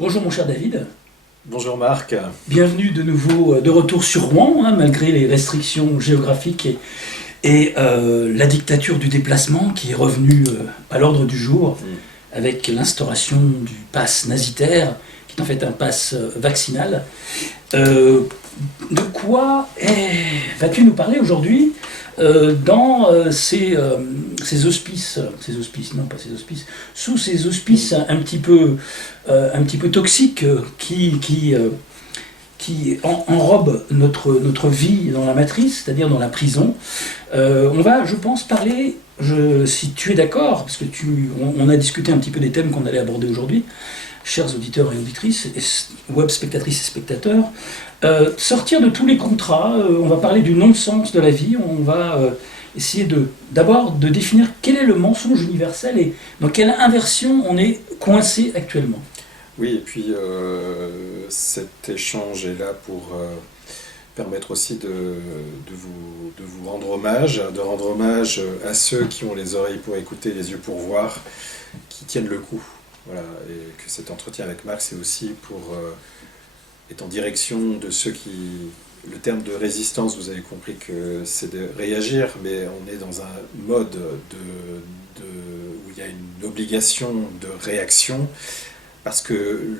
Bonjour mon cher David, Bonjour Marc. bienvenue de nouveau de retour sur Rouen, malgré les restrictions géographiques et la dictature du déplacement qui est revenue à l'ordre du jour avec l'instauration du pass nasitaire, qui est en fait un pass vaccinal. De quoi vas-tu nous parler aujourd'hui dans ces auspices, non pas ces auspices, sous ces auspices un petit peu toxiques qui enrobent notre vie dans la matrice, c'est-à-dire dans la prison. On va, je pense, parler, si tu es d'accord, parce que on a discuté un petit peu des thèmes qu'on allait aborder aujourd'hui, chers auditeurs et auditrices, web spectatrices et spectateurs, sortir de tous les contrats, on va parler du non-sens de la vie, on va essayer d'abord de définir quel est le mensonge universel et dans quelle inversion on est coincé actuellement. Oui, et puis cet échange est là pour permettre aussi de vous rendre hommage à ceux qui ont les oreilles pour écouter, les yeux pour voir, qui tiennent le coup. Voilà, et que cet entretien avec Marc, c'est aussi pour être en direction de ceux qui... Le terme de résistance, vous avez compris que c'est de réagir, mais on est dans un mode où il y a une obligation de réaction, parce que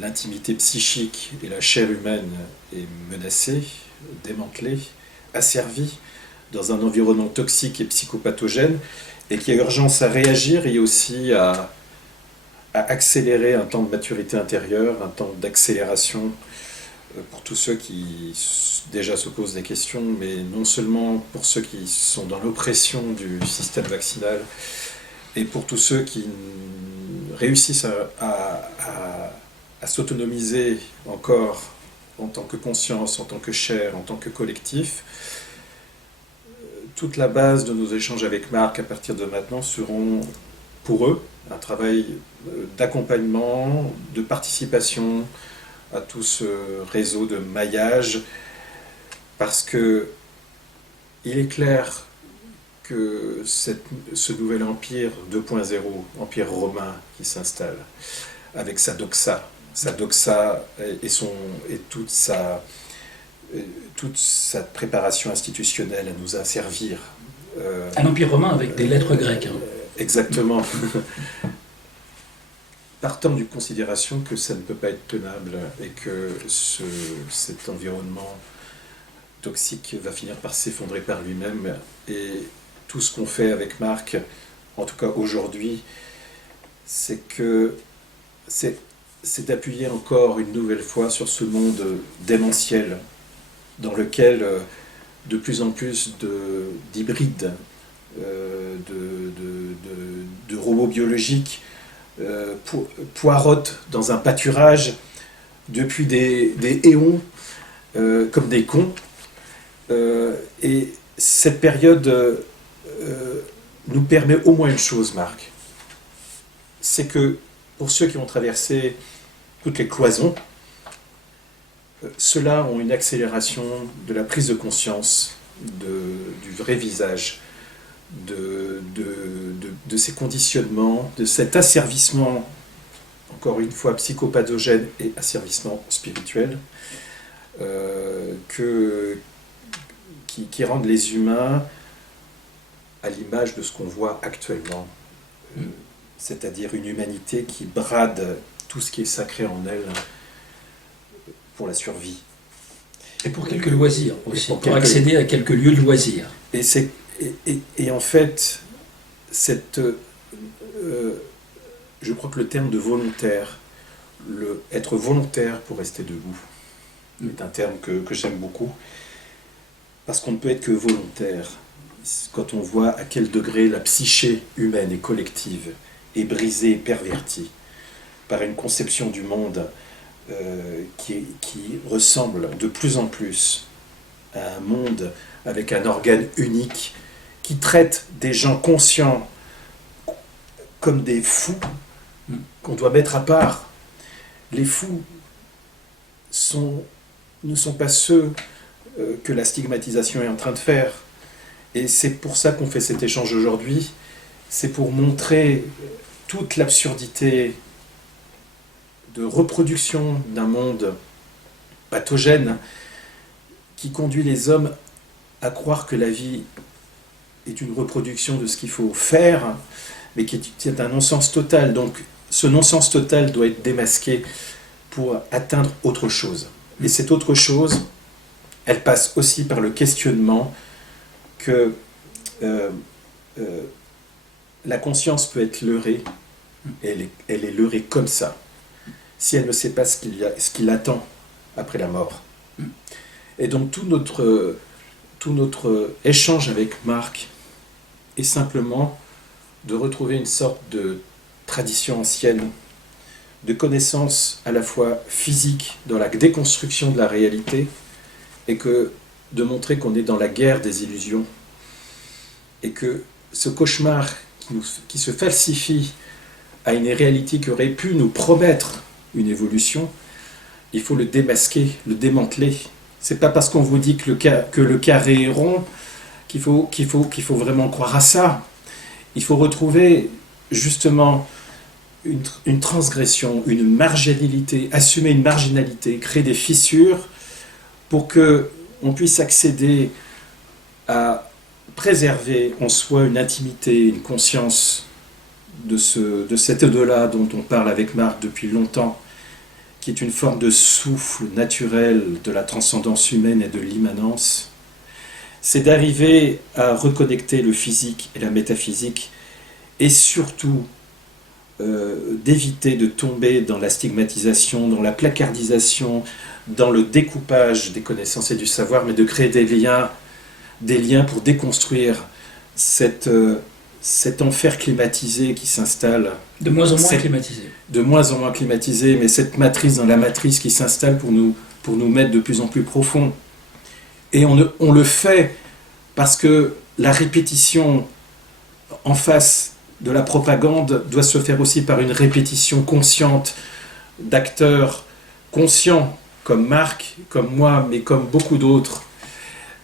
l'intimité psychique et la chair humaine est menacée, démantelée, asservie, dans un environnement toxique et psychopathogène, et qu'il y a urgence à réagir et aussi à accélérer un temps de maturité intérieure, un temps d'accélération pour tous ceux qui déjà se posent des questions, mais non seulement pour ceux qui sont dans l'oppression du système vaccinal, et pour tous ceux qui réussissent à s'autonomiser encore en tant que conscience, en tant que chair, en tant que collectif. Toute la base de nos échanges avec Marc à partir de maintenant seront pour eux un travail d'accompagnement, de participation à tout ce réseau de maillage, parce que il est clair que ce nouvel empire 2.0, empire romain qui s'installe, avec sa doxa et toute sa préparation institutionnelle à nous asservir. Un empire romain avec des lettres grecques. Exactement. Partant d'une considération que ça ne peut pas être tenable et que cet environnement toxique va finir par s'effondrer par lui-même. Et tout ce qu'on fait avec Marc, en tout cas aujourd'hui, c'est d'appuyer encore une nouvelle fois sur ce monde démentiel dans lequel de plus en plus d'hybrides, de robots biologiques poirotent dans un pâturage depuis des éons comme des cons. Et cette période nous permet au moins une chose, Marc. C'est que pour ceux qui ont traversé toutes les cloisons, ceux-là ont une accélération de la prise de conscience du vrai visage, de ces conditionnements, de cet asservissement, encore une fois psychopathogène et asservissement spirituel, qui rendent les humains à l'image de ce qu'on voit actuellement, c'est-à-dire une humanité qui brade tout ce qui est sacré en elle pour la survie. Et pour quelques loisirs aussi, pour accéder à quelques lieux de loisirs. Et en fait, je crois que le terme de volontaire, être volontaire pour rester debout, est un terme que j'aime beaucoup, parce qu'on ne peut être que volontaire quand on voit à quel degré la psyché humaine et collective est brisée et pervertie par une conception du monde qui ressemble de plus en plus à un monde avec un organe unique qui traite des gens conscients comme des fous qu'on doit mettre à part. Les fous ne sont pas ceux que la stigmatisation est en train de faire. Et c'est pour ça qu'on fait cet échange aujourd'hui. C'est pour montrer toute l'absurdité de reproduction d'un monde pathogène qui conduit les hommes à croire que la vie est une reproduction de ce qu'il faut faire, mais qui est un non-sens total. Donc ce non-sens total doit être démasqué pour atteindre autre chose. Et cette autre chose, elle passe aussi par le questionnement que la conscience peut être leurrée, et elle est leurrée comme ça, si elle ne sait pas ce qui l'attend après la mort. Et donc tout notre échange avec Marc est simplement de retrouver une sorte de tradition ancienne, de connaissance à la fois physique dans la déconstruction de la réalité, et de montrer qu'on est dans la guerre des illusions, et que ce cauchemar qui se falsifie à une réalité qui aurait pu nous promettre une évolution, il faut le démasquer, le démanteler. C'est pas parce qu'on vous dit que le carré est rond qu'il faut vraiment croire à ça. Il faut retrouver justement une transgression, une marginalité, assumer une marginalité, créer des fissures pour qu'on puisse accéder à préserver en soi une intimité, une conscience de cet au-delà dont on parle avec Marc depuis longtemps, qui est une forme de souffle naturel de la transcendance humaine et de l'immanence. C'est d'arriver à reconnecter le physique et la métaphysique, et surtout d'éviter de tomber dans la stigmatisation, dans la placardisation, dans le découpage des connaissances et du savoir, mais de créer des liens pour déconstruire cet enfer climatisé qui s'installe. De moins en moins climatisé. De moins en moins climatisé, mais cette matrice dans la matrice qui s'installe pour nous mettre de plus en plus profond. Et on le fait parce que la répétition en face de la propagande doit se faire aussi par une répétition consciente d'acteurs conscients, comme Marc, comme moi, mais comme beaucoup d'autres.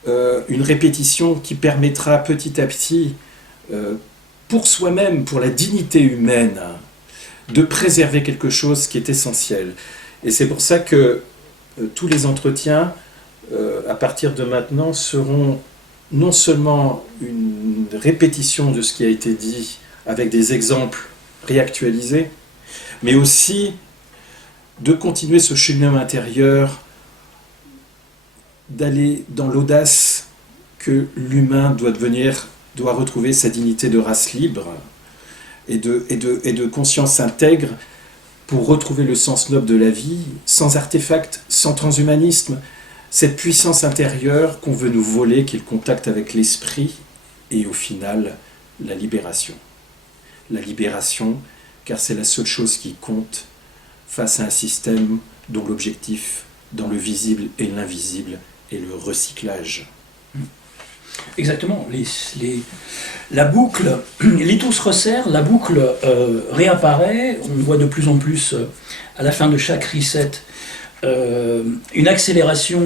Une répétition qui permettra petit à petit, pour soi-même, pour la dignité humaine, de préserver quelque chose qui est essentiel. Et c'est pour ça que tous les entretiens, à partir de maintenant, seront non seulement une répétition de ce qui a été dit avec des exemples réactualisés, mais aussi de continuer ce cheminement intérieur, d'aller dans l'audace que l'humain doit retrouver sa dignité de race libre et de conscience intègre pour retrouver le sens noble de la vie, sans artefact, sans transhumanisme, cette puissance intérieure qu'on veut nous voler, qui est le contact avec l'esprit, et au final, la libération. La libération, car c'est la seule chose qui compte face à un système dont l'objectif, dans le visible et l'invisible, est le recyclage. Exactement. La boucle, l'ethos se resserre, la boucle réapparaît, on voit de plus en plus à la fin de chaque reset une accélération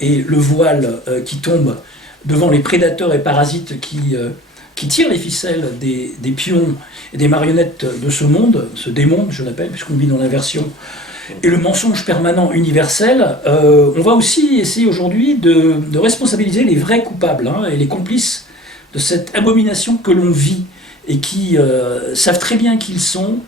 et le voile qui tombe devant les prédateurs et parasites qui tirent les ficelles des pions et des marionnettes de ce monde, ce démonde je l'appelle, puisqu'on vit dans l'inversion, et le mensonge permanent universel. On va aussi essayer aujourd'hui de responsabiliser les vrais coupables et les complices de cette abomination que l'on vit et qui savent très bien qui ils sont.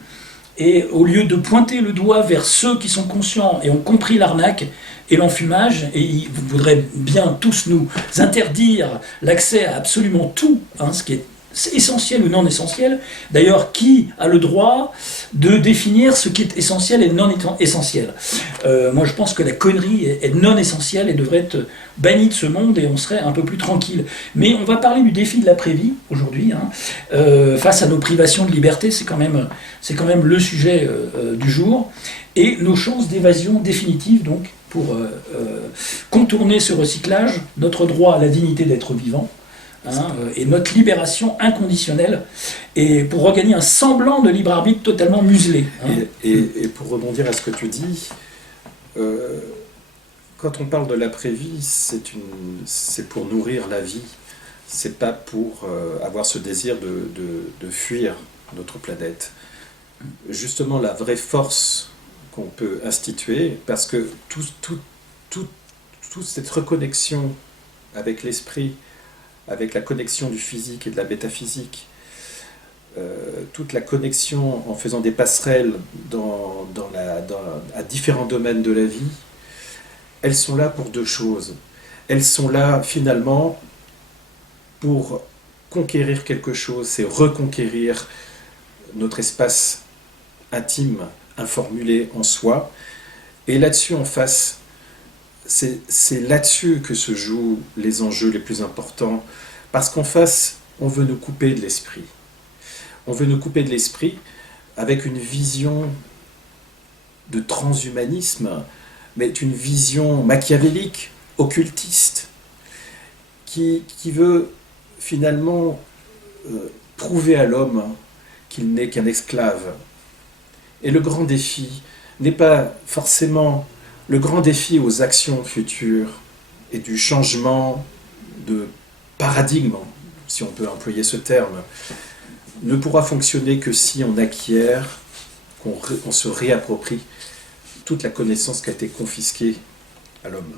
Et au lieu de pointer le doigt vers ceux qui sont conscients et ont compris l'arnaque et l'enfumage, et ils voudraient bien tous nous interdire l'accès à absolument tout, ce qui est essentiel ou non essentiel. D'ailleurs, qui a le droit de définir ce qui est essentiel et non essentiel? Moi, je pense que la connerie est non essentielle et devrait être bannie de ce monde, et on serait un peu plus tranquille. Mais on va parler du défi de l'après-vie aujourd'hui. Face à nos privations de liberté, c'est quand même le sujet du jour. Et nos chances d'évasion définitive, donc, pour contourner ce recyclage, notre droit à la dignité d'être vivant, et notre libération inconditionnelle, et pour regagner un semblant de libre arbitre totalement muselé. Et pour rebondir à ce que tu dis, quand on parle de l'après-vie, c'est pour nourrir la vie, c'est pas pour avoir ce désir de fuir notre planète. Justement, la vraie force qu'on peut instituer, parce que toute cette reconnexion avec l'esprit, avec la connexion du physique et de la métaphysique, toute la connexion en faisant des passerelles à différents domaines de la vie, elles sont là pour deux choses. Elles sont là finalement pour conquérir quelque chose, c'est reconquérir notre espace intime, informulé en soi. Et là-dessus, en face, c'est là-dessus que se jouent les enjeux les plus importants. Parce qu'en face, on veut nous couper de l'esprit. On veut nous couper de l'esprit avec une vision de transhumanisme, mais une vision machiavélique, occultiste, qui veut finalement prouver à l'homme qu'il n'est qu'un esclave. Et le grand défi n'est pas forcément le grand défi aux actions futures et du changement de paradigme, si on peut employer ce terme, ne pourra fonctionner que si on acquiert, qu'on se réapproprie toute la connaissance qui a été confisquée à l'homme.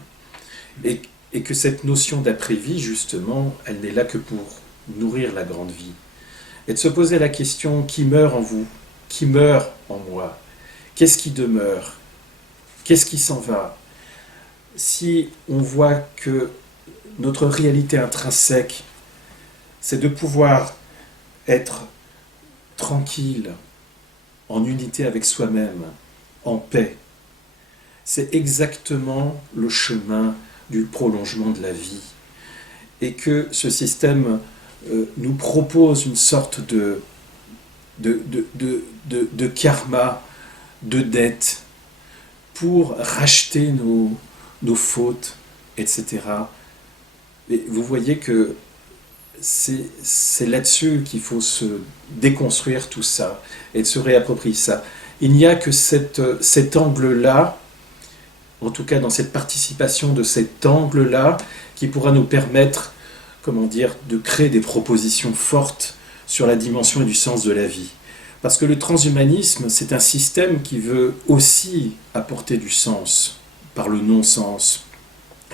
Et que cette notion d'après-vie, justement, elle n'est là que pour nourrir la grande vie. Et de se poser la question, qui meurt en vous? Qui meurt en moi? Qu'est-ce qui demeure? Qu'est-ce qui s'en va? Si on voit que notre réalité intrinsèque, c'est de pouvoir être tranquille, en unité avec soi-même, en paix, c'est exactement le chemin du prolongement de la vie. Et que ce système nous propose une sorte de karma, de dette, pour racheter nos fautes, etc. Et vous voyez que c'est là-dessus qu'il faut se déconstruire tout ça et de se réapproprier ça. Il n'y a que cet angle-là, en tout cas dans cette participation de cet angle-là, qui pourra nous permettre, comment dire, de créer des propositions fortes sur la dimension et du sens de la vie. Parce que le transhumanisme, c'est un système qui veut aussi apporter du sens par le non-sens.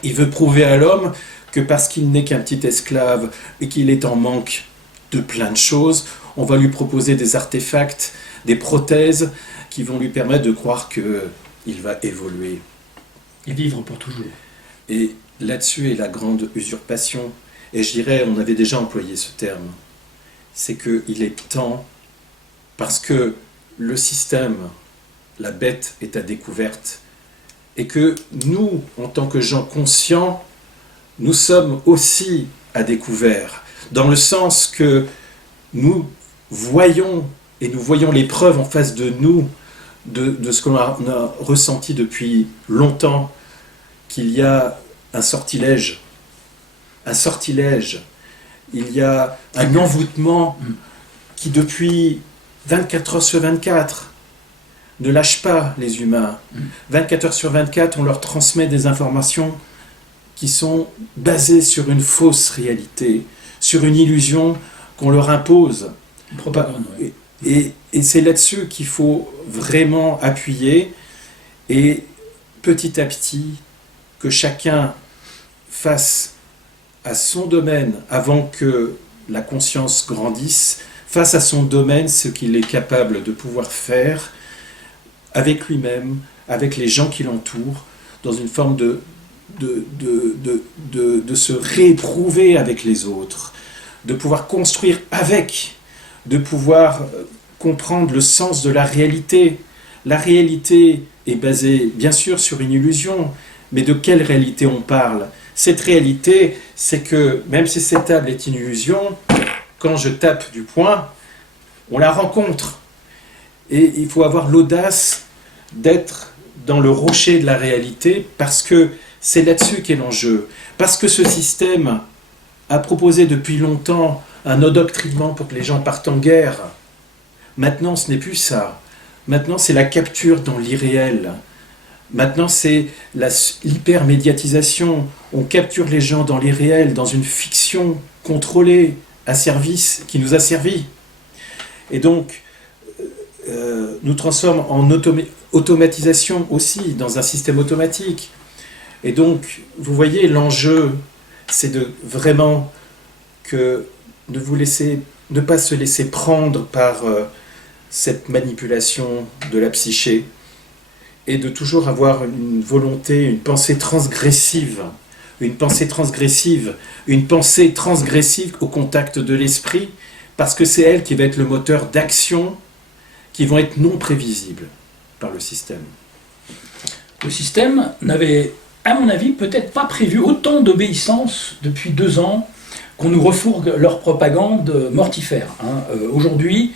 Il veut prouver à l'homme que parce qu'il n'est qu'un petit esclave et qu'il est en manque de plein de choses, on va lui proposer des artefacts, des prothèses qui vont lui permettre de croire qu'il va évoluer. Et vivre pour toujours. Et là-dessus est la grande usurpation. Et je dirais, on avait déjà employé ce terme, c'est qu'il est temps, parce que le système, la bête est à découverte, et que nous, en tant que gens conscients, nous sommes aussi à découvert, dans le sens que nous voyons, et nous voyons les preuves en face de nous, de ce qu'on a ressenti depuis longtemps, qu'il y a un sortilège, il y a un envoûtement qui depuis 24 heures sur 24 ne lâche pas les humains. 24 heures sur 24, on leur transmet des informations qui sont basées sur une fausse réalité, sur une illusion qu'on leur impose. Propagande, oui. Et c'est là-dessus qu'il faut vraiment appuyer et petit à petit que chacun fasse à son domaine, avant que la conscience grandisse, fasse à son domaine ce qu'il est capable de pouvoir faire avec lui-même, avec les gens qui l'entourent, dans une forme de se rééprouver avec les autres, de pouvoir construire avec, de pouvoir comprendre le sens de la réalité. La réalité est basée bien sûr sur une illusion, mais de quelle réalité on parle? Cette réalité, c'est que même si cette table est une illusion, quand je tape du poing, on la rencontre. Et il faut avoir l'audace d'être dans le rocher de la réalité, parce que c'est là-dessus qu'est l'enjeu. Parce que ce système a proposé depuis longtemps un endoctrinement pour que les gens partent en guerre. Maintenant, ce n'est plus ça. Maintenant, c'est la capture dans l'irréel. Maintenant, c'est l'hypermédiatisation. On capture les gens dans l'irréel, dans une fiction contrôlée, à service, qui nous a servi. Et donc, nous transforme en automatisation aussi, dans un système automatique. Et donc, vous voyez, l'enjeu, c'est de vraiment ne pas se laisser prendre par cette manipulation de la psyché, et de toujours avoir une volonté, une pensée transgressive au contact de l'esprit, parce que c'est elle qui va être le moteur d'action qui vont être non prévisibles par le système. Le système n'avait, à mon avis, peut-être pas prévu autant d'obéissance depuis 2 ans qu'on nous refourgue leur propagande mortifère. Aujourd'hui,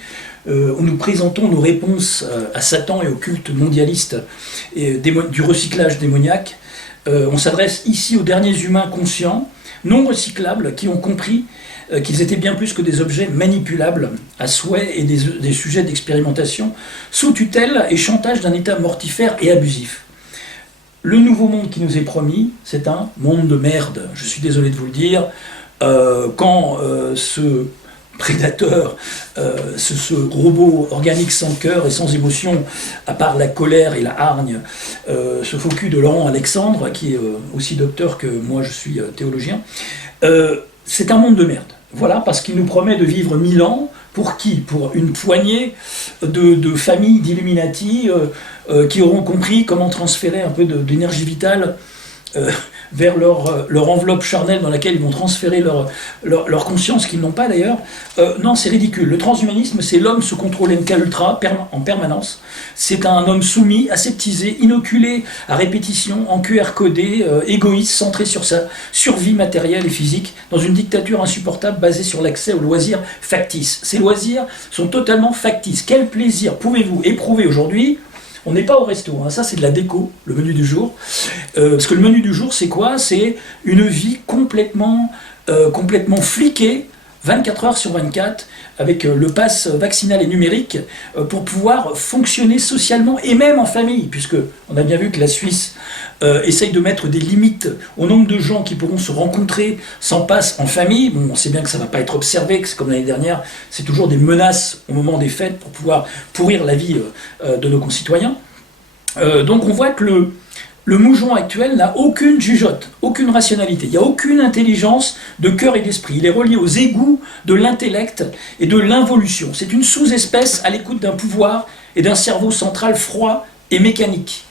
nous présentons nos réponses à Satan et au culte mondialiste et du recyclage démoniaque. On s'adresse ici aux derniers humains conscients, non recyclables, qui ont compris qu'ils étaient bien plus que des objets manipulables à souhait et des sujets d'expérimentation sous tutelle et chantage d'un état mortifère et abusif. Le nouveau monde qui nous est promis, c'est un monde de merde. Je suis désolé de vous le dire. Quand ce prédateur, ce robot organique sans cœur et sans émotion, à part la colère et la hargne, ce faux cul de Laurent Alexandre, qui est aussi docteur que moi je suis théologien, c'est un monde de merde. Voilà, parce qu'il nous promet de vivre 1000 ans. Pour qui? Pour une poignée de familles d'Illuminati qui auront compris comment transférer un peu d'énergie vitale vers leur enveloppe charnelle dans laquelle ils vont transférer leur conscience qu'ils n'ont pas d'ailleurs. Non, c'est ridicule. Le transhumanisme, c'est l'homme sous contrôle MK-Ultra en permanence. C'est un homme soumis, aseptisé, inoculé à répétition, en QR codé, égoïste, centré sur sa survie matérielle et physique, dans une dictature insupportable basée sur l'accès aux loisirs factices. Ces loisirs sont totalement factices. Quel plaisir pouvez-vous éprouver aujourd'hui? On n'est pas au resto, ça c'est de la déco, le menu du jour. Parce que le menu du jour, c'est quoi? C'est une vie complètement fliquée, 24 heures sur 24, avec le pass vaccinal et numérique, pour pouvoir fonctionner socialement et même en famille, puisque on a bien vu que la Suisse essaye de mettre des limites au nombre de gens qui pourront se rencontrer sans passe en famille. Bon, on sait bien que ça ne va pas être observé, que c'est comme l'année dernière, c'est toujours des menaces au moment des fêtes pour pouvoir pourrir la vie de nos concitoyens. Donc on voit que le moujon actuel n'a aucune jugeote, aucune rationalité, il n'y a aucune intelligence de cœur et d'esprit. Il est relié aux égouts de l'intellect et de l'involution. C'est une sous-espèce à l'écoute d'un pouvoir et d'un cerveau central froid et mécanique,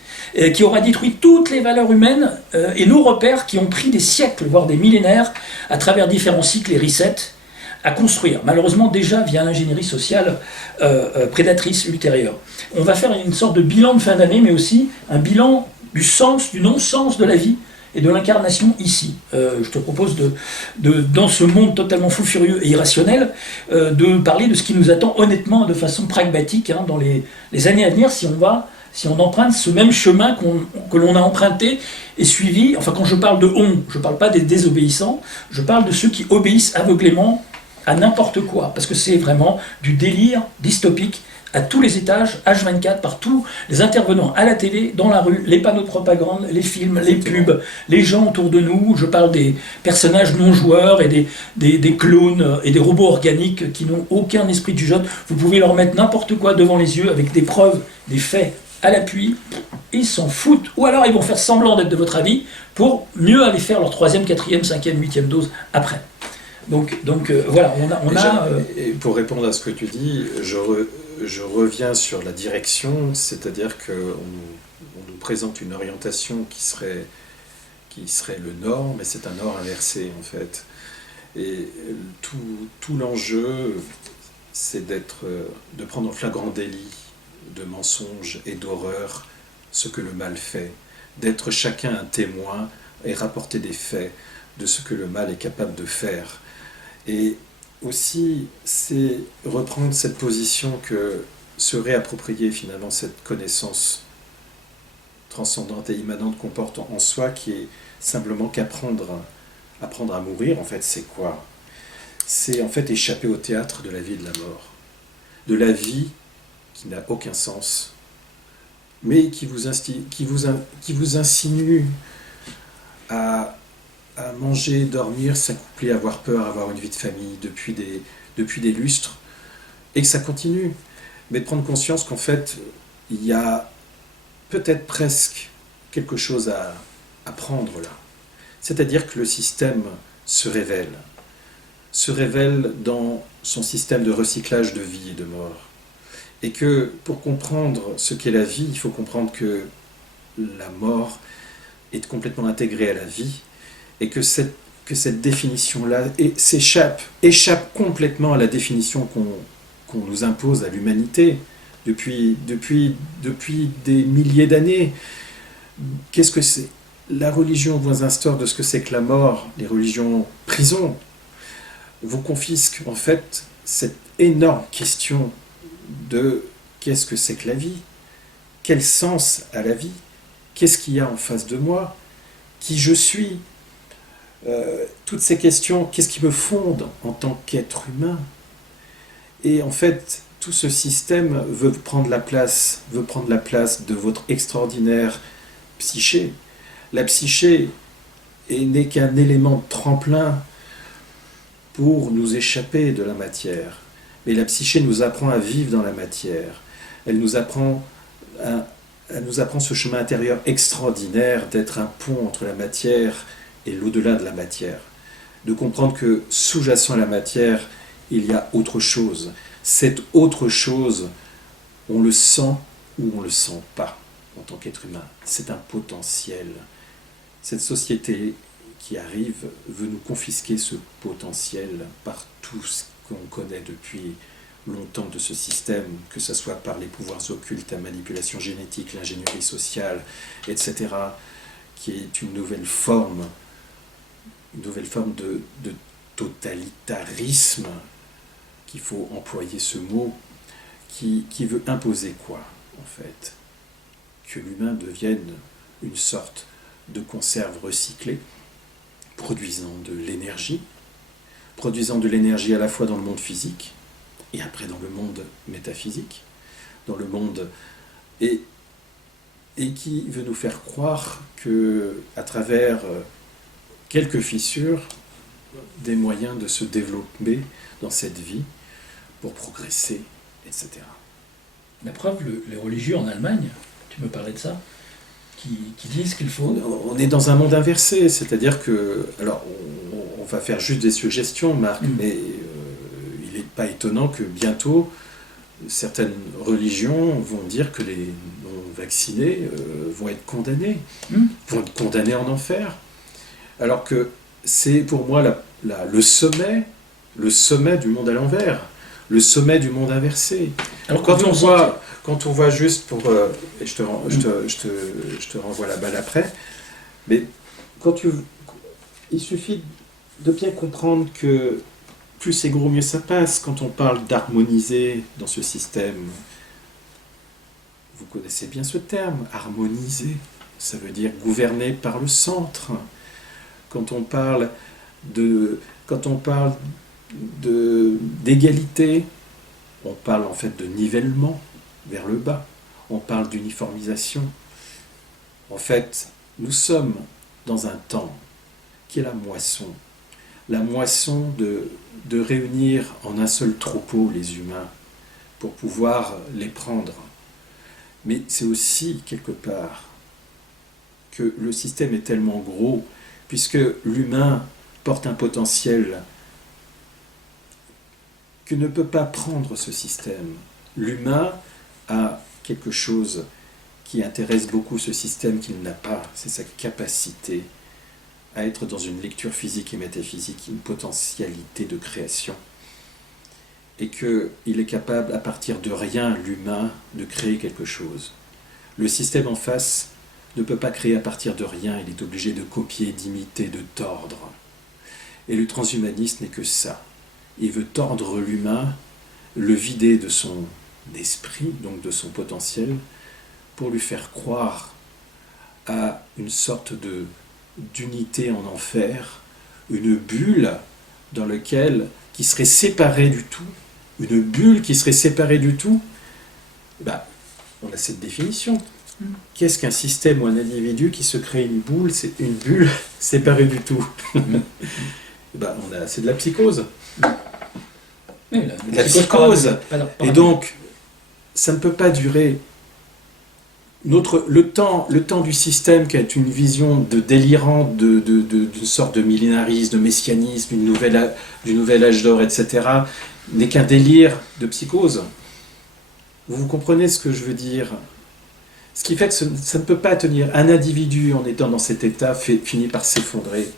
qui aura détruit toutes les valeurs humaines et nos repères qui ont pris des siècles, voire des millénaires, à travers différents cycles et resets, à construire, malheureusement déjà via l'ingénierie sociale prédatrice ultérieure. On va faire une sorte de bilan de fin d'année, mais aussi un bilan du sens, du non-sens de la vie et de l'incarnation ici. Je te propose dans ce monde totalement fou, furieux et irrationnel, de parler de ce qui nous attend honnêtement, de façon pragmatique, dans les années à venir, si on emprunte ce même chemin que l'on a emprunté et suivi. Enfin, quand je parle de on, je ne parle pas des désobéissants, je parle de ceux qui obéissent aveuglément à n'importe quoi, parce que c'est vraiment du délire dystopique à tous les étages, H24, par tous les intervenants à la télé, dans la rue, les panneaux de propagande, les films, les pubs, les gens autour de nous. Je parle des personnages non-joueurs et des clones et des robots organiques qui n'ont aucun esprit de jugeote. Vous pouvez leur mettre n'importe quoi devant les yeux avec des preuves, des faits à l'appui, ils s'en foutent. Ou alors ils vont faire semblant d'être de votre avis pour mieux aller faire leur 3e, 4e, 5e, 8e dose après. Donc voilà, Et pour répondre à ce que tu dis, je reviens sur la direction, c'est-à-dire qu'on nous présente une orientation qui serait le nord, mais c'est un nord inversé en fait. Et tout l'enjeu, c'est de prendre en flagrant délit de mensonges et d'horreur ce que le mal fait, d'être chacun un témoin et rapporter des faits de ce que le mal est capable de faire. Et aussi, c'est reprendre cette position que se réapproprier finalement cette connaissance transcendante et immanente qu'on porte en soi, qui est simplement apprendre à mourir. En fait, c'est quoi? C'est en fait échapper au théâtre de la vie et de la mort, de la vie qui n'a aucun sens, mais qui vous insinue à manger, dormir, s'accoupler, avoir peur, avoir une vie de famille depuis des lustres, et que ça continue. Mais de prendre conscience qu'en fait, il y a peut-être presque quelque chose à apprendre là. C'est-à-dire que le système se révèle dans son système de recyclage de vie et de mort. Et que pour comprendre ce qu'est la vie, il faut comprendre que la mort est complètement intégrée à la vie et que cette définition-là échappe complètement à la définition qu'on nous impose à l'humanité depuis des milliers d'années. Qu'est-ce que c'est ? La religion vous instaure de ce que c'est que la mort, les religions prison, vous confisquent en fait cette énorme question de qu'est-ce que c'est que la vie ? Quel sens a la vie ? Qu'est-ce qu'il y a en face de moi ? Qui je suis ? Toutes ces questions, qu'est-ce qui me fonde en tant qu'être humain ? Et en fait, tout ce système veut prendre la place de votre extraordinaire psyché. La psyché n'est qu'un élément de tremplin pour nous échapper de la matière. Mais la psyché nous apprend à vivre dans la matière. Elle nous apprend ce chemin intérieur extraordinaire d'être un pont entre la matière et l'au-delà de la matière. De comprendre que sous-jacent à la matière, il y a autre chose. Cette autre chose, on le sent ou on ne le sent pas en tant qu'être humain. C'est un potentiel. Cette société qui arrive veut nous confisquer ce potentiel par tout ce qu'on connaît depuis longtemps de ce système, que ce soit par les pouvoirs occultes, la manipulation génétique, l'ingénierie sociale, etc., qui est une nouvelle forme de totalitarisme, qu'il faut employer ce mot, qui veut imposer quoi, en fait ? Que l'humain devienne une sorte de conserve recyclée, produisant de l'énergie à la fois dans le monde physique et après dans le monde métaphysique, dans le monde et qui veut nous faire croire que à travers quelques fissures, des moyens de se développer dans cette vie pour progresser, etc. La preuve, les religieux en Allemagne, tu me parlais de ça, qui disent qu'il faut... On est dans un monde inversé, c'est-à-dire que... Alors, on va faire juste des suggestions, Marc, mais il n'est pas étonnant que bientôt, certaines religions vont dire que les non-vaccinés vont être condamnés, vont être condamnés en enfer. Alors que c'est pour moi le sommet du monde à l'envers, le sommet du monde inversé. Alors quand on voit juste pour... et je te renvoie la balle après, mais il suffit de bien comprendre que plus c'est gros, mieux ça passe. Quand on parle d'harmoniser dans ce système, vous connaissez bien ce terme, harmoniser, ça veut dire gouverner par le centre. Quand on parle d'égalité, on parle en fait de nivellement vers le bas, on parle d'uniformisation. En fait, nous sommes dans un temps qui est la moisson de réunir en un seul troupeau les humains pour pouvoir les prendre. Mais c'est aussi quelque part que le système est tellement gros, puisque l'humain porte un potentiel que ne peut pas prendre ce système. L'humain a quelque chose qui intéresse beaucoup ce système qu'il n'a pas, c'est sa capacité à être dans une lecture physique et métaphysique, une potentialité de création. Et qu'il est capable, à partir de rien, l'humain, de créer quelque chose. Le système en face ne peut pas créer à partir de rien, il est obligé de copier, d'imiter, de tordre. Et le transhumanisme n'est que ça. Il veut tordre l'humain, le vider de son esprit, donc de son potentiel, pour lui faire croire à une sorte d'unité en enfer, une bulle dans laquelle, qui serait séparée du tout, une bulle qui serait séparée du tout. On a cette définition. Qu'est-ce qu'un système ou un individu qui se crée une boule, c'est une bulle séparée du tout. C'est de la psychose. Oui, la psychose. Et donc, ça ne peut pas durer le temps du système qui est une vision de délirant d'une sorte de millénarisme, de messianisme, du nouvel âge d'or, etc., n'est qu'un délire de psychose. Vous comprenez ce que je veux dire? Ce qui fait que ça ne peut pas tenir. Un individu, en étant dans cet état, finit par s'effondrer.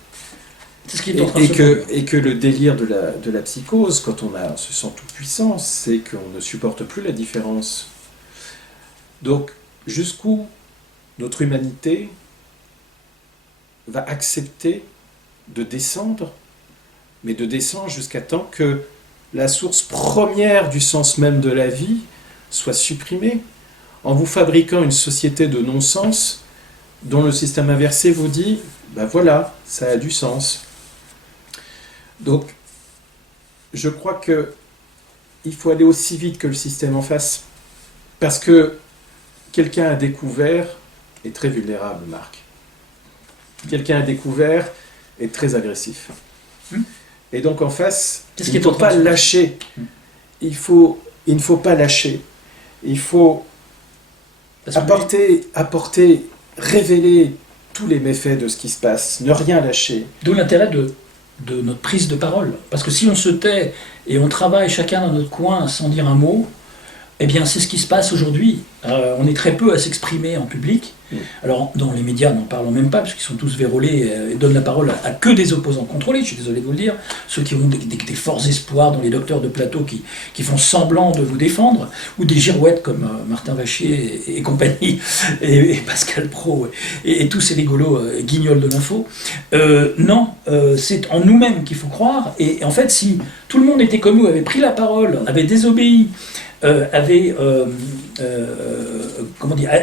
C'est ce qui est en train de se produire. Et que le délire de la psychose, quand on se sent tout puissant, c'est qu'on ne supporte plus la différence. Donc, jusqu'où notre humanité va accepter de descendre, mais de descendre jusqu'à temps que la source première du sens même de la vie soit supprimée, en vous fabriquant une société de non-sens dont le système inversé vous dit ben voilà, ça a du sens. Donc, je crois que il faut aller aussi vite que le système en face, parce que quelqu'un à découvert est très vulnérable, Marc. Quelqu'un à découvert est très agressif. Et donc en face, il ne faut pas lâcher. Il ne faut pas lâcher. Il faut apporter, révéler tous les méfaits de ce qui se passe, ne rien lâcher. D'où l'intérêt de notre prise de parole. Parce que si on se tait et on travaille chacun dans notre coin sans dire un mot, eh bien c'est ce qui se passe aujourd'hui. On est très peu à s'exprimer en public. Alors dans les médias, n'en parlons même pas, parce qu'ils sont tous vérolés et donnent la parole à que des opposants contrôlés, je suis désolé de vous le dire, ceux qui ont des forts espoirs dans les docteurs de plateau qui font semblant de vous défendre, ou des girouettes comme Martin Vachier et compagnie, et Pascal Praud, et tous ces rigolos guignols de l'info. Non, c'est en nous-mêmes qu'il faut croire, et en fait si tout le monde était comme nous, avait pris la parole, avait désobéi, avait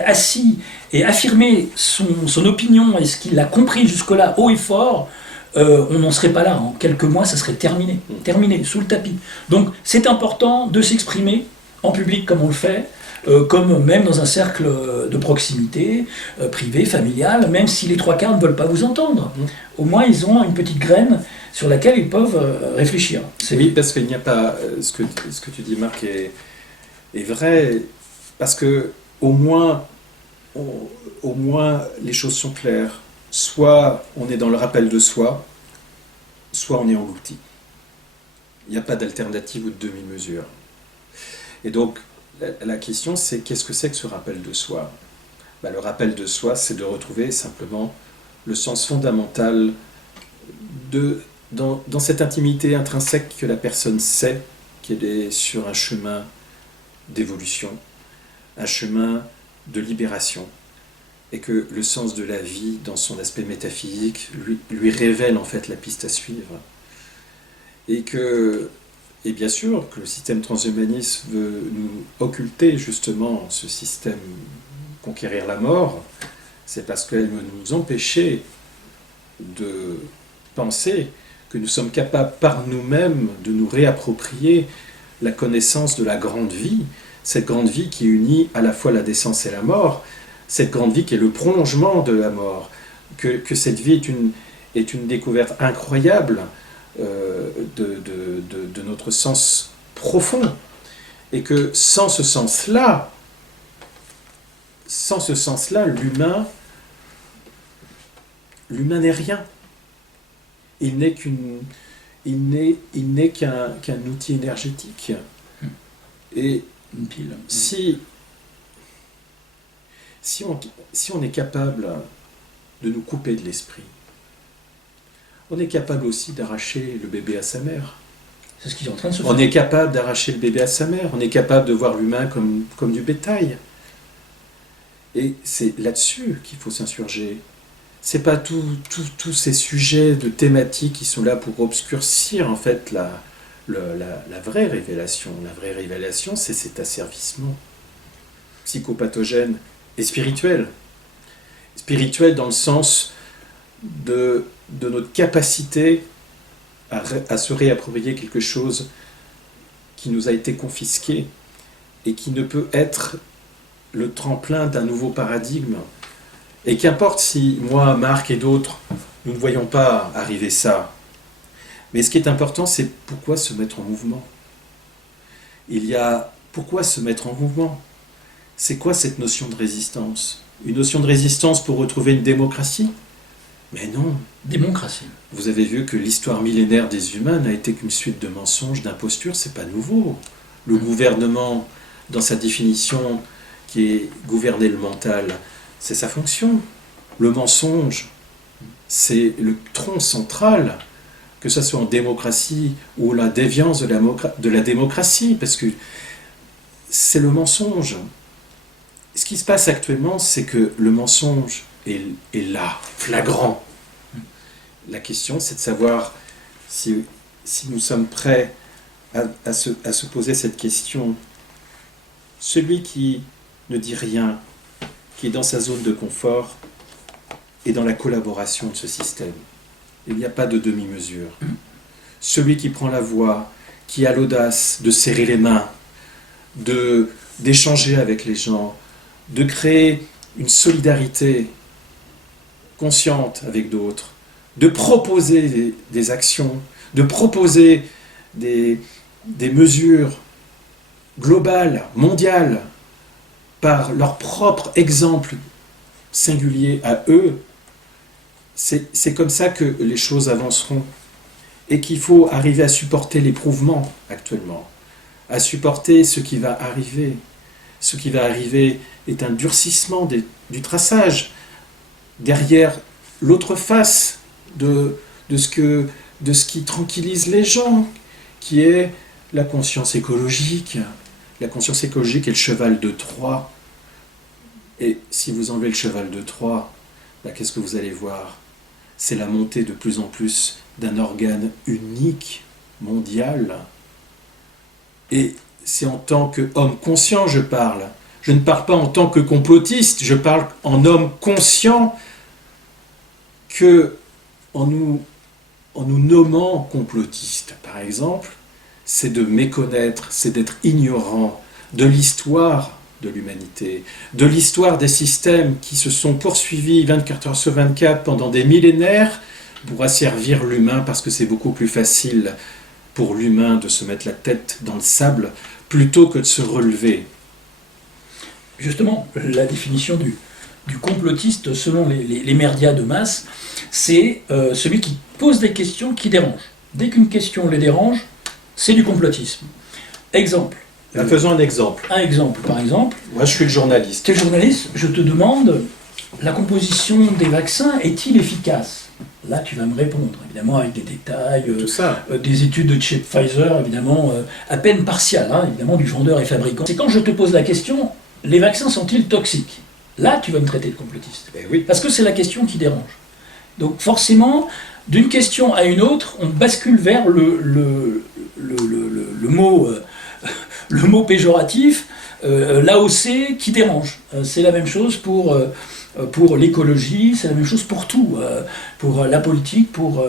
assis et affirmé son opinion et ce qu'il a compris jusque-là haut et fort, on n'en serait pas là. En quelques mois, ça serait terminé, sous le tapis. Donc c'est important de s'exprimer en public comme on le fait, comme même dans un cercle de proximité, privé, familial, même si les trois quarts ne veulent pas vous entendre. Au moins, ils ont une petite graine sur laquelle ils peuvent réfléchir. Oui, parce qu'il n'y a pas... Ce que tu dis, Marc, est vrai, parce que au moins les choses sont claires. Soit on est dans le rappel de soi, soit on est englouti. Il n'y a pas d'alternative ou de demi-mesure. Et donc, la question, c'est qu'est-ce que c'est que ce rappel de soi? Le rappel de soi, c'est de retrouver simplement le sens fondamental dans cette intimité intrinsèque que la personne sait qu'elle est sur un chemin d'évolution, un chemin de libération, et que le sens de la vie, dans son aspect métaphysique, lui révèle en fait la piste à suivre. Et bien sûr que le système transhumaniste veut nous occulter justement ce système, conquérir la mort, c'est parce qu'elle veut nous empêcher de penser que nous sommes capables par nous-mêmes de nous réapproprier la connaissance de la grande vie, cette grande vie qui unit à la fois la naissance et la mort, cette grande vie qui est le prolongement de la mort, que cette vie est une découverte incroyable de notre sens profond, et que sans ce sens-là, l'humain n'est rien. Il n'est qu'un outil énergétique. Et une pile. Si on est capable de nous couper de l'esprit, on est capable aussi d'arracher le bébé à sa mère. C'est ce qui est en train de se faire. On est capable d'arracher le bébé à sa mère. On est capable de voir l'humain comme du bétail. Et c'est là-dessus qu'il faut s'insurger. C'est pas tous ces sujets de thématiques qui sont là pour obscurcir en fait la vraie révélation. La vraie révélation, c'est cet asservissement psychopathogène et spirituel. Spirituel dans le sens de notre capacité à se réapproprier quelque chose qui nous a été confisqué et qui ne peut être le tremplin d'un nouveau paradigme. Et qu'importe si moi, Marc et d'autres, nous ne voyons pas arriver ça. Mais ce qui est important, c'est pourquoi se mettre en mouvement. Pourquoi se mettre en mouvement? c'est quoi cette notion de résistance? Une notion de résistance pour retrouver une démocratie? Mais non. Démocratie. Vous avez vu que l'histoire millénaire des humains n'a été qu'une suite de mensonges, d'impostures, c'est pas nouveau. Le gouvernement, dans sa définition, qui est gouverner le mental, c'est sa fonction. Le mensonge, c'est le tronc central, que ce soit en démocratie ou la déviance de la démocratie, parce que c'est le mensonge. Ce qui se passe actuellement, c'est que le mensonge est là, flagrant. La question, c'est de savoir si nous sommes prêts à se poser cette question. Celui qui ne dit rien, qui est dans sa zone de confort, est dans la collaboration de ce système. Il n'y a pas de demi-mesure. Celui qui prend la voix, qui a l'audace de serrer les mains, d'échanger avec les gens, de créer une solidarité consciente avec d'autres, de proposer des actions, de proposer des mesures globales, mondiales, par leur propre exemple singulier à eux, c'est comme ça que les choses avanceront. Et qu'il faut arriver à supporter l'éprouvement actuellement, à supporter ce qui va arriver. Ce qui va arriver est un durcissement du traçage derrière l'autre face de ce qui tranquillise les gens, qui est la conscience écologique. La conscience écologique est le cheval de Troie. Et si vous enlevez le cheval de Troie, là, qu'est-ce que vous allez voir? C'est la montée de plus en plus d'un organe unique, mondial. Et c'est en tant qu'homme conscient je parle. Je ne parle pas en tant que complotiste, je parle en homme conscient que, en nous nommant complotistes, par exemple, c'est de méconnaître, c'est d'être ignorant de l'histoire de l'humanité, de l'histoire des systèmes qui se sont poursuivis 24 heures sur 24 pendant des millénaires pour asservir l'humain, parce que c'est beaucoup plus facile pour l'humain de se mettre la tête dans le sable plutôt que de se relever. Justement, la définition du complotiste selon les médias de masse, c'est celui qui pose des questions qui dérangent. Dès qu'une question les dérange, c'est du complotisme. Exemple. Faisons un exemple. Un exemple, par exemple. Moi, je suis le journaliste. Tu es journaliste, je te demande, la composition des vaccins est-il efficace? Là, tu vas me répondre, évidemment, avec des détails, Tout ça. des études de chez Pfizer, évidemment, à peine partiales, hein, évidemment, du vendeur et fabricant. C'est quand je te pose la question, les vaccins sont-ils toxiques? Là, tu vas me traiter de complotiste. Eh oui. Parce que c'est la question qui dérange. Donc, forcément, d'une question à une autre, on bascule vers le mot... le mot péjoratif, l'AOC qui dérange. C'est la même chose pour l'écologie, c'est la même chose pour tout, pour la politique, pour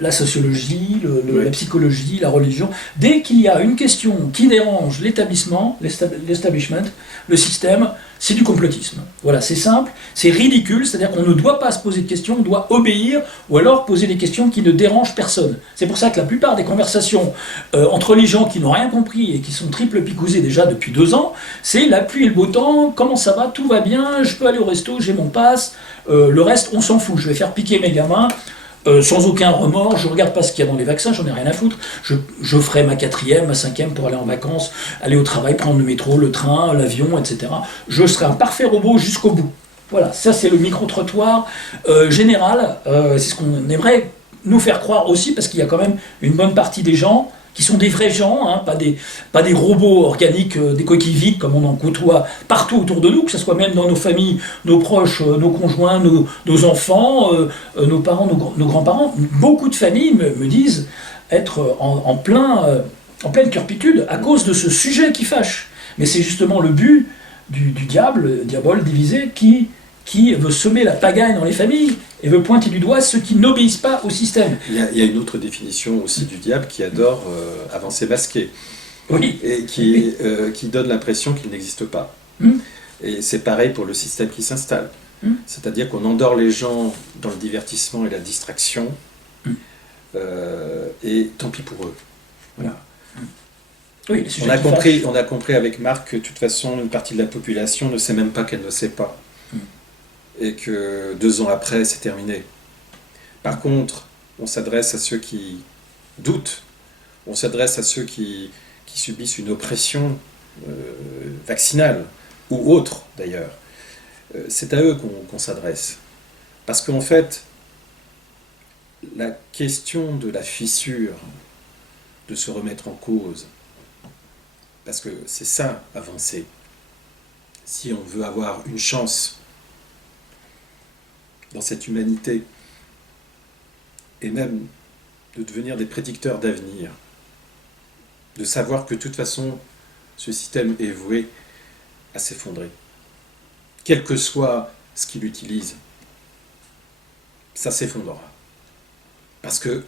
la sociologie, la psychologie, la religion. Dès qu'il y a une question qui dérange l'établissement, l'establishment, le système, c'est du complotisme. Voilà, c'est simple, c'est ridicule, c'est-à-dire qu'on ne doit pas se poser de questions, on doit obéir, ou alors poser des questions qui ne dérangent personne. C'est pour ça que la plupart des conversations entre les gens qui n'ont rien compris et qui sont triple picousés déjà depuis 2 ans, c'est la pluie et le beau temps, comment ça va, tout va bien, je peux aller au resto, j'ai mon pass, le reste on s'en fout, je vais faire piquer mes gamins, sans aucun remords, je regarde pas ce qu'il y a dans les vaccins, j'en ai rien à foutre, je ferai ma 4e, ma 5e pour aller en vacances, aller au travail, prendre le métro, le train, l'avion, etc. Je serai un parfait robot jusqu'au bout. Voilà, ça c'est le micro-trottoir général, c'est ce qu'on aimerait nous faire croire aussi, parce qu'il y a quand même une bonne partie des gens qui sont des vrais gens, hein, pas des robots organiques, des coquilles vides comme on en côtoie partout autour de nous, que ce soit même dans nos familles, nos proches, nos conjoints, nos enfants, nos parents, nos grands-parents. Beaucoup de familles me disent être en pleine turpitude à cause de ce sujet qui fâche. Mais c'est justement le but du diable divisé, qui veut semer la pagaille dans les familles et veut pointer du doigt ceux qui n'obéissent pas au système. Il y a une autre définition aussi du diable qui adore avancer masqué. Oui. Et qui donne l'impression qu'il n'existe pas. Et c'est pareil pour le système qui s'installe. C'est-à-dire qu'on endort les gens dans le divertissement et la distraction, et tant pis pour eux. Voilà. Oui, les sujets qui fâchent. On a compris avec Marc que de toute façon, une partie de la population ne sait même pas qu'elle ne sait pas. Mm. Et que 2 ans après, c'est terminé. Par contre, on s'adresse à ceux qui doutent, on s'adresse à ceux qui subissent une oppression vaccinale, ou autre d'ailleurs. C'est à eux qu'on s'adresse. Parce qu'en fait, la question de la fissure, de se remettre en cause, parce que c'est ça, avancer. Si on veut avoir une chance dans cette humanité, et même de devenir des prédicteurs d'avenir, de savoir que de toute façon, ce système est voué à s'effondrer. Quel que soit ce qu'il utilise, ça s'effondrera. Parce que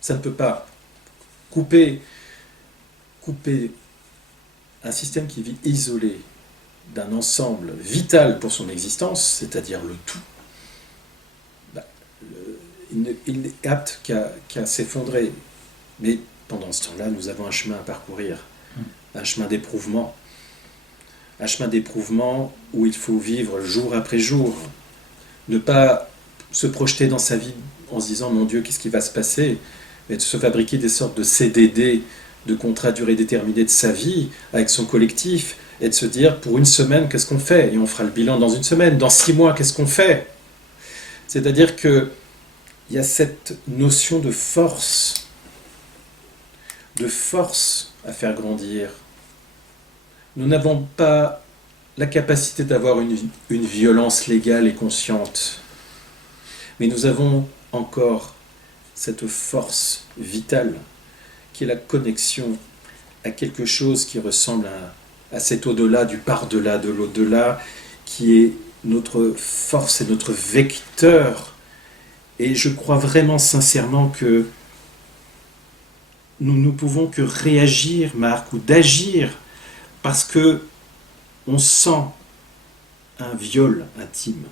ça ne peut pas couper un système qui vit isolé d'un ensemble vital pour son existence, c'est-à-dire le tout. Il n'est apte qu'à s'effondrer. Mais pendant ce temps-là, nous avons un chemin à parcourir, un chemin d'éprouvement. Un chemin d'éprouvement où il faut vivre jour après jour. Ne pas se projeter dans sa vie en se disant « Mon Dieu, qu'est-ce qui va se passer ?» mais de se fabriquer des sortes de CDD, de contrats à durée déterminée de sa vie, avec son collectif, et de se dire « Pour une semaine, qu'est-ce qu'on fait ?» Et on fera le bilan dans une semaine. Dans 6 mois, qu'est-ce qu'on fait? C'est-à-dire qu'il y a cette notion de force à faire grandir. Nous n'avons pas la capacité d'avoir une violence légale et consciente, mais nous avons encore cette force vitale qui est la connexion à quelque chose qui ressemble à cet au-delà, du par-delà, de l'au-delà, qui est notre force et notre vecteur. Et je crois vraiment sincèrement que nous ne pouvons que réagir, Marc, ou d'agir, parce que on sent un viol intime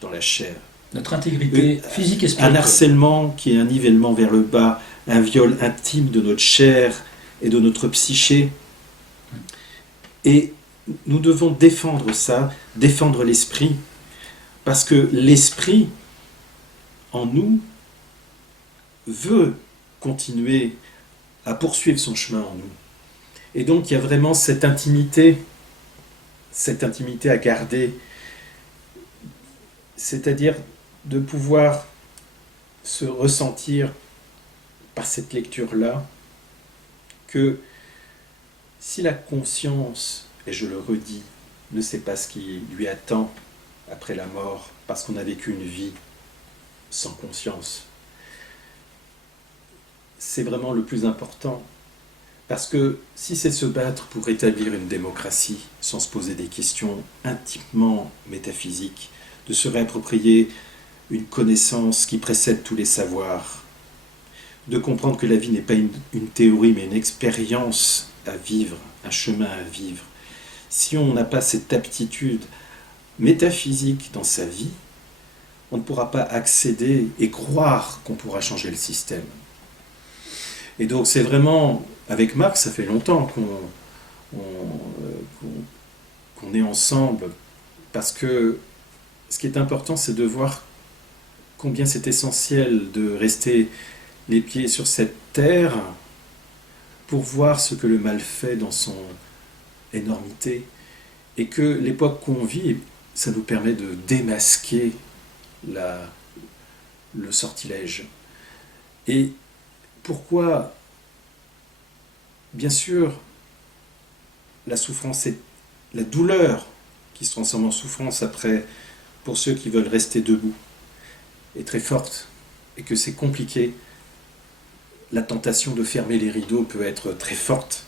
dans la chair. Notre intégrité physique et spirituelle. Un harcèlement qui est un nivellement vers le bas, un viol intime de notre chair et de notre psyché. Et nous devons défendre ça, défendre l'esprit, parce que l'esprit, en nous, veut continuer à poursuivre son chemin en nous. Et donc il y a vraiment cette intimité à garder, c'est-à-dire de pouvoir se ressentir par cette lecture-là que si la conscience, et je le redis, ne sait pas ce qui lui attend après la mort, parce qu'on a vécu une vie sans conscience, c'est vraiment le plus important. Parce que si c'est se battre pour établir une démocratie sans se poser des questions intimement métaphysiques, de se réapproprier une connaissance qui précède tous les savoirs, de comprendre que la vie n'est pas une théorie mais une expérience à vivre, un chemin à vivre. Si on n'a pas cette aptitude métaphysique dans sa vie, on ne pourra pas accéder et croire qu'on pourra changer le système. Et donc c'est vraiment, avec Marc, ça fait longtemps qu'on est ensemble, parce que ce qui est important, c'est de voir combien c'est essentiel de rester les pieds sur cette terre pour voir ce que le mal fait dans son énormité, et que l'époque qu'on vit, ça nous permet de démasquer le sortilège. Et pourquoi? Bien sûr, la souffrance, la douleur qui se transforme en souffrance après, pour ceux qui veulent rester debout, est très forte, et que c'est compliqué. La tentation de fermer les rideaux peut être très forte,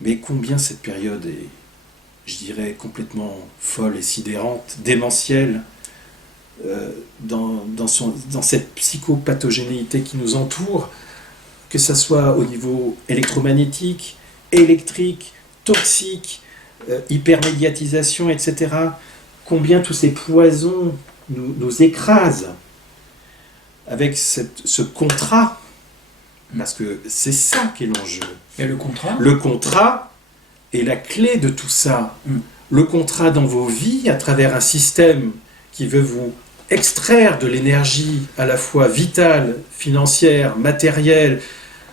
mais combien cette période est, je dirais, complètement folle et sidérante, démentielle, dans cette psychopathogénéité qui nous entoure, que ce soit au niveau électromagnétique, électrique, toxique, hypermédiatisation, etc. Combien tous ces poisons nous écrasent avec ce contrat Parce que c'est ça qui est l'enjeu. Et le contrat? Le contrat est la clé de tout ça. Le contrat dans vos vies, à travers un système qui veut vous extraire de l'énergie à la fois vitale, financière, matérielle.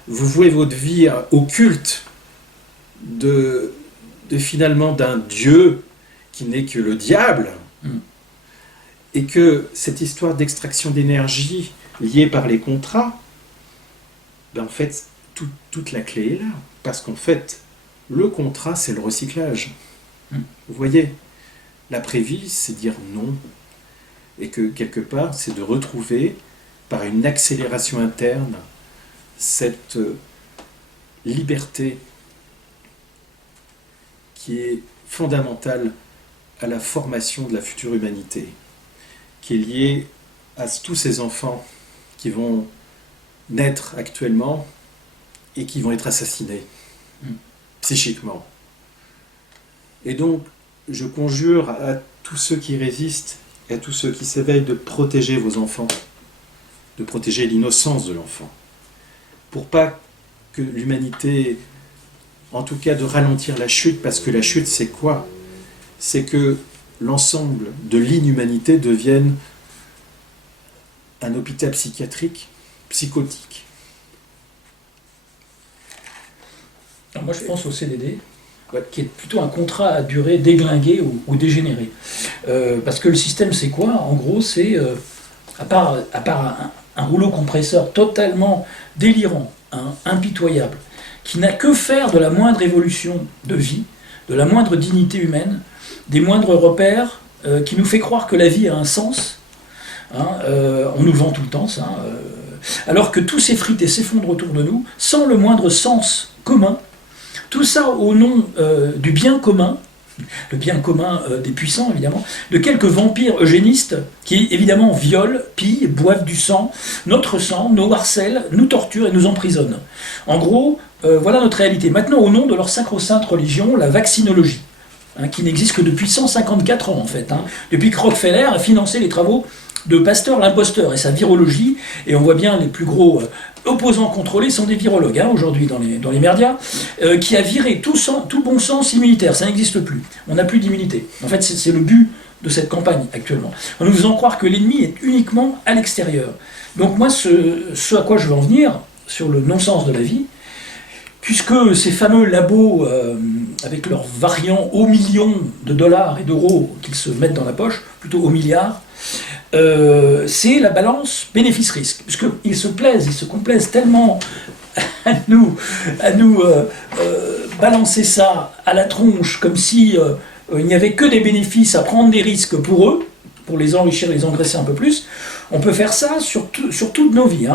Vous vouez votre vie au culte de finalement d'un Dieu qui n'est que le diable. Et que cette histoire d'extraction d'énergie liée par les contrats, ben en fait, toute la clé est là. Parce qu'en fait, le contrat, c'est le recyclage. Vous voyez, l'après-vie, c'est dire non. Et que quelque part, c'est de retrouver, par une accélération interne, cette liberté qui est fondamentale à la formation de la future humanité, qui est liée à tous ces enfants qui vont naître actuellement et qui vont être assassinés psychiquement. Et donc, je conjure à tous ceux qui résistent et à tous ceux qui s'éveillent de protéger vos enfants, de protéger l'innocence de l'enfant, pour pas que l'humanité, en tout cas de ralentir la chute, parce que la chute c'est quoi? C'est que l'ensemble de l'inhumanité devienne un hôpital psychiatrique, psychotique. Alors moi je pense au CDD, qui est plutôt un contrat à durée déglinguée ou dégénérée. Parce que le système c'est quoi? En gros c'est, à part un rouleau compresseur totalement délirant, impitoyable, qui n'a que faire de la moindre évolution de vie, de la moindre dignité humaine, des moindres repères, qui nous fait croire que la vie a un sens. On nous le vend tout le temps, ça. Alors que tout s'effrite et s'effondre autour de nous, sans le moindre sens commun. Tout ça au nom du bien commun, le bien commun des puissants évidemment, de quelques vampires eugénistes qui évidemment violent, pillent, boivent du sang, notre sang, nous harcèlent, nous torturent et nous emprisonnent. En gros, voilà notre réalité. Maintenant, au nom de leur sacro-sainte religion, la vaccinologie, qui n'existe que depuis 154 ans en fait, depuis que Rockefeller a financé les travaux de Pasteur l'imposteur et sa virologie, et on voit bien les plus gros opposants contrôlés sont des virologues aujourd'hui dans les médias, qui a viré tout bon sens immunitaire, ça n'existe plus, on n'a plus d'immunité. En fait c'est le but de cette campagne actuellement, en nous faisant croire que l'ennemi est uniquement à l'extérieur. Donc moi ce à quoi je veux en venir, sur le non-sens de la vie, puisque ces fameux labos, avec leurs variants aux millions de dollars et d'euros qu'ils se mettent dans la poche, plutôt aux milliards, c'est la balance bénéfice-risque, puisqu'ils se complaisent tellement à nous balancer ça à la tronche, comme si il n'y avait que des bénéfices à prendre des risques pour eux, pour les enrichir, les engraisser un peu plus. On peut faire ça sur toutes nos vies.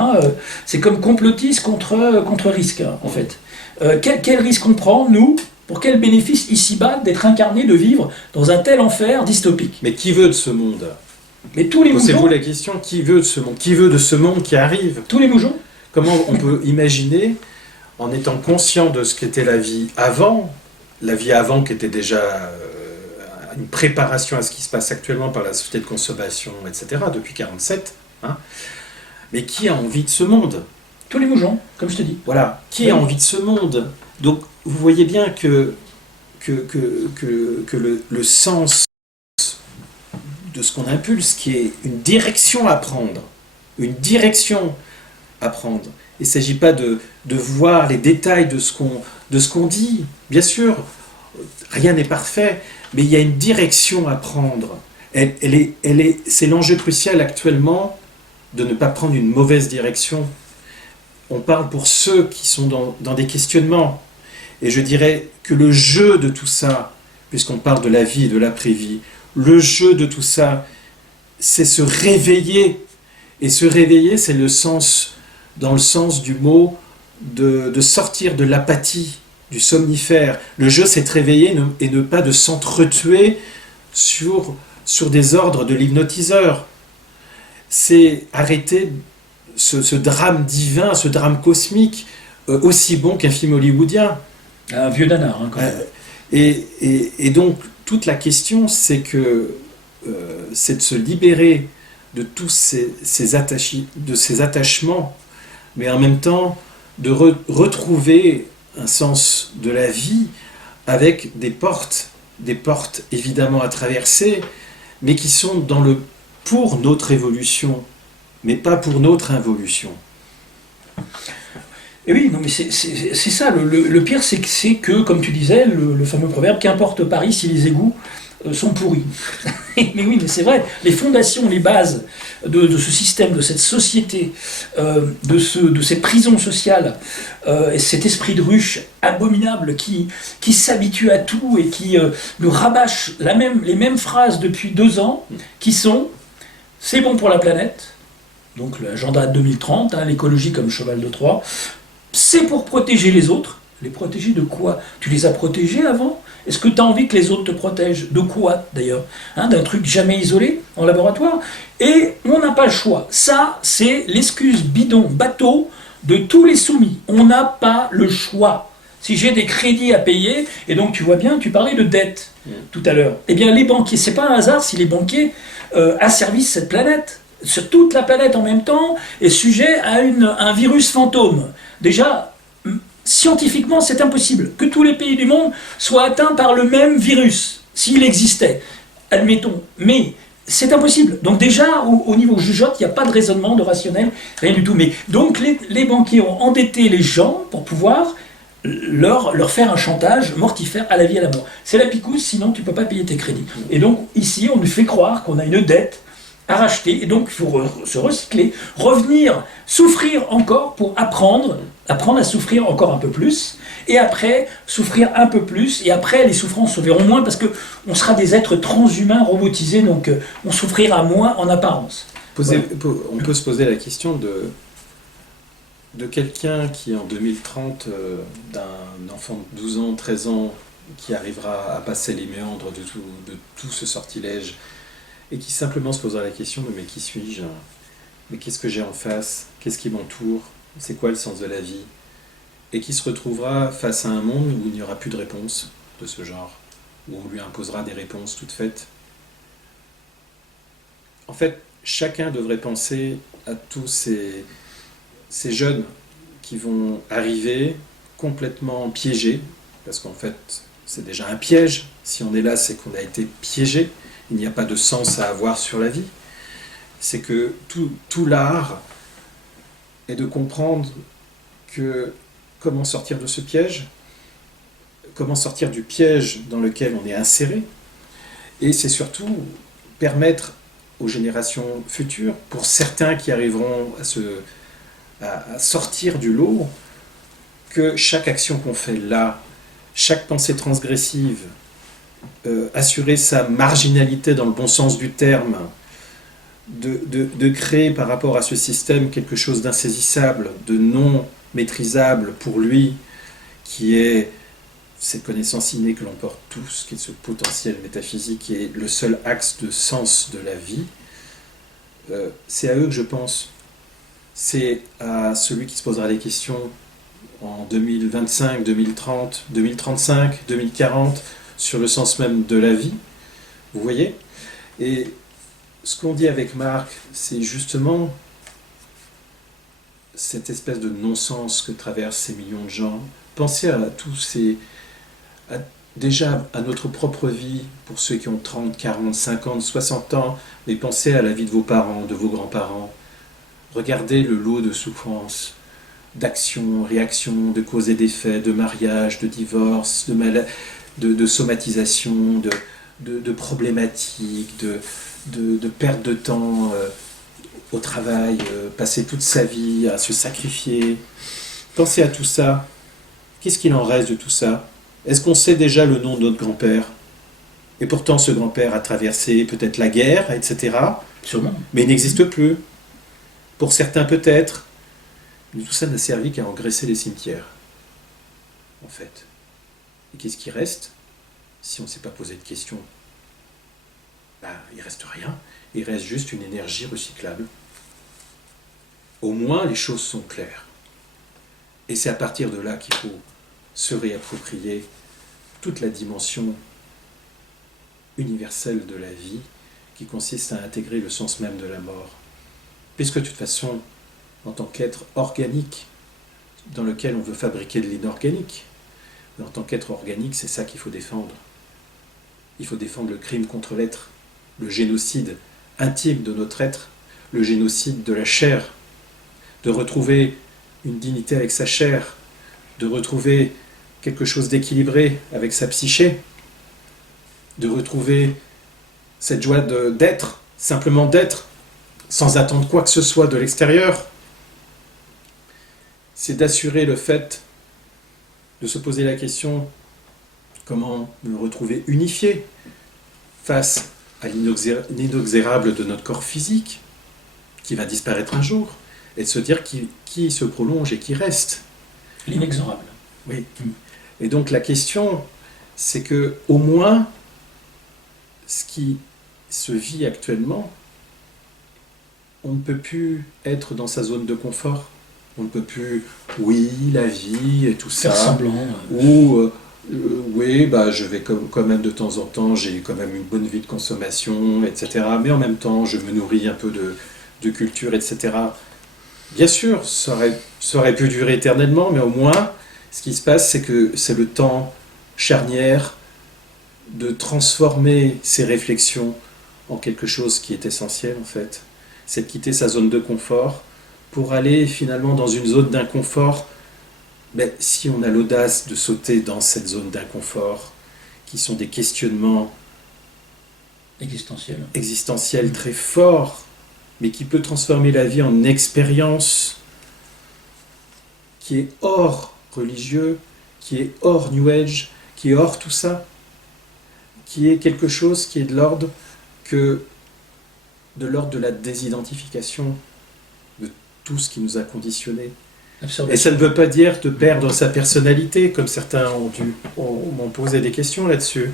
C'est comme complotiste contre risque, en fait. Quel risque on prend, nous, pour quel bénéfice ici-bas d'être incarné, de vivre dans un tel enfer dystopique? Mais qui veut de ce monde? Mais tous les moujons. Posez-vous la question, qui veut de ce monde? Qui veut de ce monde qui arrive? Tous les moujons. Comment on peut imaginer, en étant conscient de ce qu'était la vie avant qui était déjà une préparation à ce qui se passe actuellement par la société de consommation, etc., depuis 1947, mais qui a envie de ce monde? Tous les moujons, comme je te dis. Voilà, qui a envie de ce monde? Donc, vous voyez bien que le sens de ce qu'on impulse, qui est une direction à prendre, il ne s'agit pas de voir les détails de ce qu'on dit. Bien sûr, rien n'est parfait, mais il y a une direction à prendre. C'est l'enjeu crucial actuellement de ne pas prendre une mauvaise direction. On parle pour ceux qui sont dans des questionnements. Et je dirais que le jeu de tout ça, puisqu'on parle de la vie et de l'après-vie, le jeu de tout ça, c'est se réveiller. Et se réveiller, c'est dans le sens du mot, de sortir de l'apathie, du somnifère. Le jeu, c'est de réveiller et ne pas de s'entretuer sur des ordres de l'hypnotiseur. C'est arrêter ce drame divin, ce drame cosmique, aussi bon qu'un film hollywoodien. Un vieux nanar, quand même. Et donc, toute la question, c'est de se libérer de tous ces attachements, mais en même temps de retrouver un sens de la vie avec des portes évidemment à traverser, mais qui sont pour notre évolution, mais pas pour notre involution. Et oui, non, mais c'est ça. Le pire, c'est que, comme tu disais, le fameux proverbe, qu'importe Paris si les égouts sont pourris. Mais oui, mais c'est vrai. Les fondations, les bases de ce système, de cette société, de cette prison sociale, et cet esprit de ruche abominable qui s'habitue à tout et qui nous rabâche les mêmes phrases depuis 2 ans, qui sont « c'est bon pour la planète », donc l'agenda 2030, hein, l'écologie comme cheval de Troie, c'est pour protéger les autres. Les protéger de quoi? Tu les as protégés avant? Est-ce que tu as envie que les autres te protègent? De quoi, d'ailleurs? Hein, d'un truc jamais isolé en laboratoire? Et on n'a pas le choix. Ça, c'est l'excuse bidon, bateau de tous les soumis. On n'a pas le choix. Si j'ai des crédits à payer, et donc tu vois bien, tu parlais de dette tout à l'heure, eh bien les banquiers, c'est pas un hasard si les banquiers asservissent cette planète. Sur toute la planète en même temps, est sujet à un virus fantôme. Déjà, scientifiquement, c'est impossible que tous les pays du monde soient atteints par le même virus, s'il existait, admettons. Mais c'est impossible. Donc déjà, au niveau jugeote, il n'y a pas de raisonnement, de rationnel, rien du tout. Mais donc les banquiers ont endetté les gens pour pouvoir leur faire un chantage mortifère à la vie et à la mort. C'est la picouse, sinon tu ne peux pas payer tes crédits. Et donc ici, on nous fait croire qu'on a une dette à racheter, et donc il faut se recycler, revenir, souffrir encore pour apprendre à souffrir encore un peu plus, et après souffrir un peu plus, et après les souffrances se verront moins parce qu'on sera des êtres transhumains robotisés, donc on souffrira moins en apparence. On peut se poser la question de quelqu'un qui en 2030, d'un enfant de 12 ans, 13 ans, qui arrivera à passer les méandres de tout ce sortilège, et qui simplement se posera la question de mais qui suis-je? Mais qu'est-ce que j'ai en face? Qu'est-ce qui m'entoure? C'est quoi le sens de la vie? Et qui se retrouvera face à un monde où il n'y aura plus de réponse de ce genre, où on lui imposera des réponses toutes faites. En fait, chacun devrait penser à tous ces jeunes qui vont arriver complètement piégés, parce qu'en fait, c'est déjà un piège. Si on est là, c'est qu'on a été piégé. Il n'y a pas de sens à avoir sur la vie. C'est que tout l'art est de comprendre que comment sortir de ce piège, comment sortir du piège dans lequel on est inséré, et c'est surtout permettre aux générations futures, pour certains qui arriveront à sortir du lot, que chaque action qu'on fait là, chaque pensée transgressive, assurer sa marginalité dans le bon sens du terme, de créer par rapport à ce système quelque chose d'insaisissable, de non maîtrisable pour lui, qui est cette connaissance innée que l'on porte tous, qui est ce potentiel métaphysique, qui est le seul axe de sens de la vie, c'est à eux que je pense. C'est à celui qui se posera les questions en 2025, 2030, 2035, 2040, sur le sens même de la vie, vous voyez? Et ce qu'on dit avec Marc, c'est justement cette espèce de non-sens que traversent ces millions de gens. Pensez à déjà à notre propre vie, pour ceux qui ont 30, 40, 50, 60 ans, mais pensez à la vie de vos parents, de vos grands-parents. Regardez le lot de souffrances, d'actions, réactions, de causes et d'effets, de mariage, de divorce, de somatisation, de problématiques, de perte de temps au travail, passer toute sa vie à se sacrifier. Pensez à tout ça. Qu'est-ce qu'il en reste de tout ça? Est-ce qu'on sait déjà le nom de notre grand-père? Et pourtant, ce grand-père a traversé peut-être la guerre, etc. Sûrement. Mais il n'existe plus. Pour certains, peut-être. Mais tout ça n'a servi qu'à engraisser les cimetières, en fait. Et qu'est-ce qui reste si on ne s'est pas posé de questions? Il ne reste rien. Il reste juste une énergie recyclable. Au moins, les choses sont claires. Et c'est à partir de là qu'il faut se réapproprier toute la dimension universelle de la vie qui consiste à intégrer le sens même de la mort. Puisque de toute façon, en tant qu'être organique, dans lequel on veut fabriquer de l'inorganique. Mais en tant qu'être organique, c'est ça qu'il faut défendre. Il faut défendre le crime contre l'être, le génocide intime de notre être, le génocide de la chair, de retrouver une dignité avec sa chair, de retrouver quelque chose d'équilibré avec sa psyché, de retrouver cette joie d'être, simplement d'être, sans attendre quoi que ce soit de l'extérieur. C'est d'assurer le fait de se poser la question comment me retrouver unifié face à l'inexorable de notre corps physique qui va disparaître un jour, et de se dire qui se prolonge et qui reste. L'inexorable. Oui. Et donc la question, c'est que au moins, ce qui se vit actuellement, on ne peut plus être dans sa zone de confort. On ne peut plus, oui, la vie et tout Faire ça. semblant. Ou, oui, je vais quand même de temps en temps, j'ai quand même une bonne vie de consommation, etc. Mais en même temps, je me nourris un peu de culture, etc. Bien sûr, ça aurait pu durer éternellement, mais au moins, ce qui se passe, c'est que c'est le temps charnière de transformer ces réflexions en quelque chose qui est essentiel, en fait. C'est de quitter sa zone de confort pour aller finalement dans une zone d'inconfort. Mais si on a l'audace de sauter dans cette zone d'inconfort, qui sont des questionnements existentiels très forts, mais qui peut transformer la vie en expérience qui est hors religieux, qui est hors New Age, qui est hors tout ça, qui est quelque chose qui est de l'ordre de la désidentification de tout ce qui nous a conditionnés. Et ça ne veut pas dire de perdre sa personnalité, comme certains m'ont posé des questions là-dessus.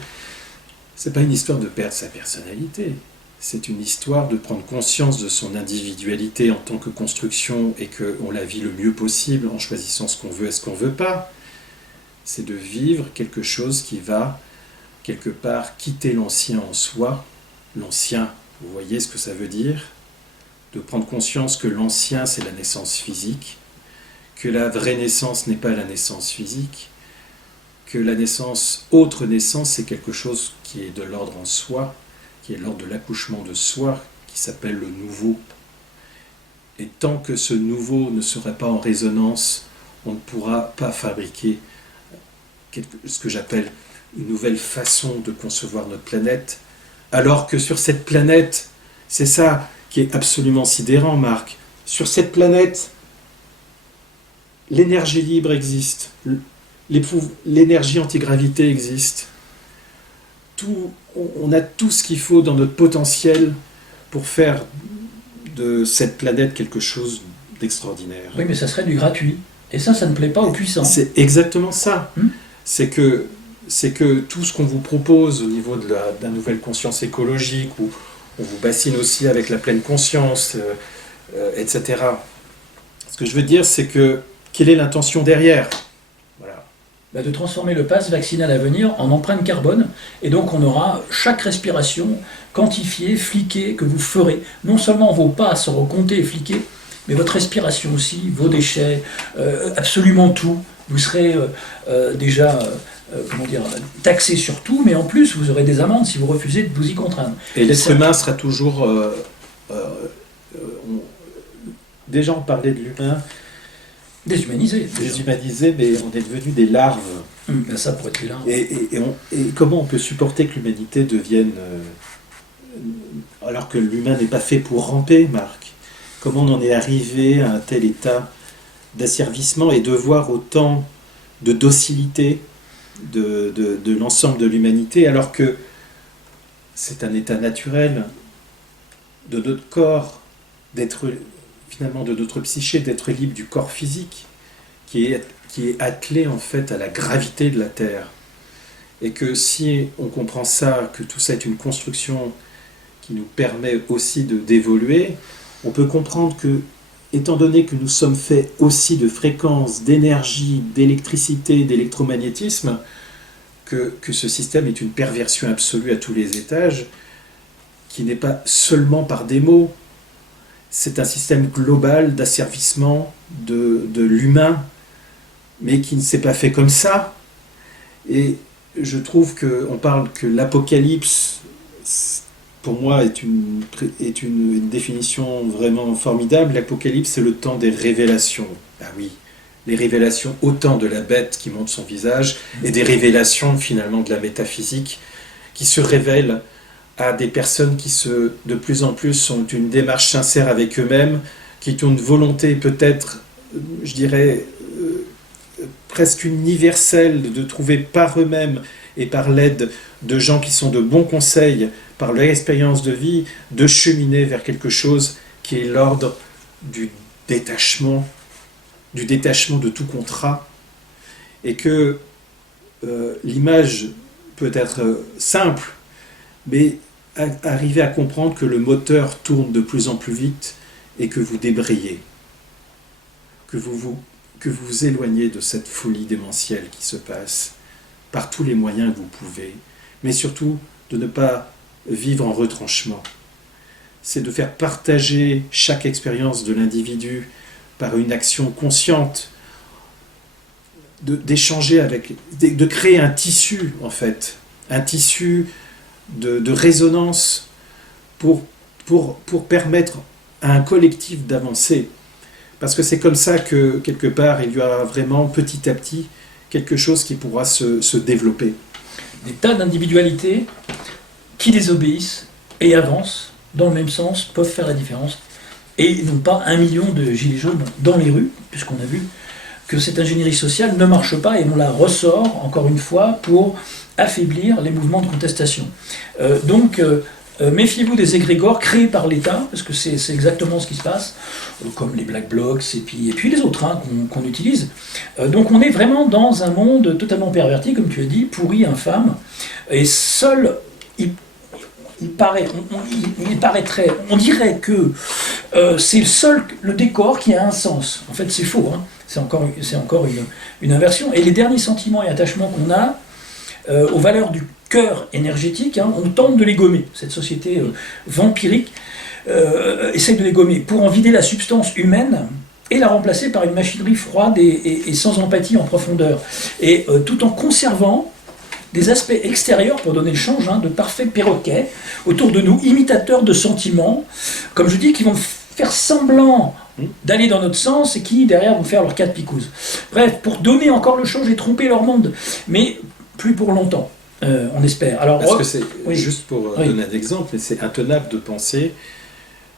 C'est pas une histoire de perdre sa personnalité. C'est une histoire de prendre conscience de son individualité en tant que construction et qu'on la vit le mieux possible en choisissant ce qu'on veut et ce qu'on veut pas. C'est de vivre quelque chose qui va, quelque part, quitter l'ancien en soi. L'ancien, vous voyez ce que ça veut dire? De prendre conscience que l'ancien, c'est la naissance physique, que la vraie naissance n'est pas la naissance physique, que la naissance, autre naissance, c'est quelque chose qui est de l'ordre en soi, qui est l'ordre de l'accouchement de soi, qui s'appelle le nouveau. Et tant que ce nouveau ne sera pas en résonance, on ne pourra pas fabriquer ce que j'appelle une nouvelle façon de concevoir notre planète, alors que sur cette planète, c'est ça qui est absolument sidérant, Marc, sur cette planète, l'énergie libre existe, l'énergie antigravité existe. On a tout ce qu'il faut dans notre potentiel pour faire de cette planète quelque chose d'extraordinaire. Oui, mais ça serait du gratuit. Et ça ne plaît pas aux puissants. C'est exactement ça. C'est que tout ce qu'on vous propose au niveau de la nouvelle conscience écologique, où on vous bassine aussi avec la pleine conscience, etc. Ce que je veux dire, c'est que quelle est l'intention derrière? Voilà. De transformer le pass vaccinal à venir en empreinte carbone, et donc on aura chaque respiration quantifiée, fliquée, que vous ferez. Non seulement vos pas seront comptés et fliqués, mais votre respiration aussi, vos déchets, absolument tout. Vous serez déjà taxé sur tout, mais en plus vous aurez des amendes si vous refusez de vous y contraindre. Et l'être humain sera toujours... déjà on parlait de l'humain... Déshumanisé, mais on est devenu des larves. Ça pourrait être des larves. Et comment on peut supporter que l'humanité devienne... alors que l'humain n'est pas fait pour ramper, Marc? Comment on en est arrivé à un tel état d'asservissement et de voir autant de docilité de l'ensemble de l'humanité, alors que c'est un état naturel de notre corps, finalement de notre psyché, d'être libre du corps physique, qui est attelé en fait à la gravité de la Terre. Et que si on comprend ça, que tout ça est une construction qui nous permet aussi d'évoluer, on peut comprendre que, étant donné que nous sommes faits aussi de fréquences, d'énergie, d'électricité, d'électromagnétisme, que ce système est une perversion absolue à tous les étages, qui n'est pas seulement par des mots. C'est un système global d'asservissement de l'humain mais qui ne s'est pas fait comme ça. Et je trouve qu'on parle que l'Apocalypse, pour moi, est une définition vraiment formidable. L'Apocalypse, c'est le temps des révélations. Ah oui, les révélations autant de la bête qui montre son visage, et des révélations finalement de la métaphysique, qui se révèlent à des personnes qui de plus en plus ont une démarche sincère avec eux-mêmes, qui ont une volonté peut-être, je dirais, presque universelle de trouver par eux-mêmes et par l'aide de gens qui sont de bons conseils, par leur expérience de vie, de cheminer vers quelque chose qui est l'ordre du détachement de tout contrat, et que l'image peut être simple, mais arriver à comprendre que le moteur tourne de plus en plus vite et que vous débrayez, que vous vous éloignez de cette folie démentielle qui se passe par tous les moyens que vous pouvez, mais surtout de ne pas vivre en retranchement. C'est de faire partager chaque expérience de l'individu par une action consciente, d'échanger avec, de créer un tissu en fait, un tissu de résonance pour permettre à un collectif d'avancer. Parce que c'est comme ça que, quelque part, il y aura vraiment, petit à petit, quelque chose qui pourra se développer. Des tas d'individualités qui désobéissent et avancent dans le même sens, peuvent faire la différence, et non pas 1 million de gilets jaunes dans les rues, puisqu'on a vu que cette ingénierie sociale ne marche pas, et on la ressort, encore une fois, pour affaiblir les mouvements de contestation. Donc, méfiez-vous des égrégores créés par l'État, parce que c'est exactement ce qui se passe, comme les Black Blocs et puis les autres qu'on utilise. Donc on est vraiment dans un monde totalement perverti, comme tu as dit, pourri, infâme, et seul, on dirait que c'est le décor qui a un sens. En fait, c'est faux, hein. C'est encore une inversion. Et les derniers sentiments et attachements qu'on a aux valeurs du cœur énergétique, hein, on tente de les gommer. Cette société vampirique essaie de les gommer pour en vider la substance humaine et la remplacer par une machinerie froide et sans empathie en profondeur. Et tout en conservant des aspects extérieurs, pour donner le change, hein, de parfaits perroquets autour de nous, imitateurs de sentiments, comme je dis, qui vont faire semblant d'aller dans notre sens et qui, derrière, vont faire leur cas de picouse. Bref, pour donner encore le change et tromper leur monde, mais plus pour longtemps, on espère. Alors, parce que c'est, oui. juste pour donner un exemple, mais c'est intenable de penser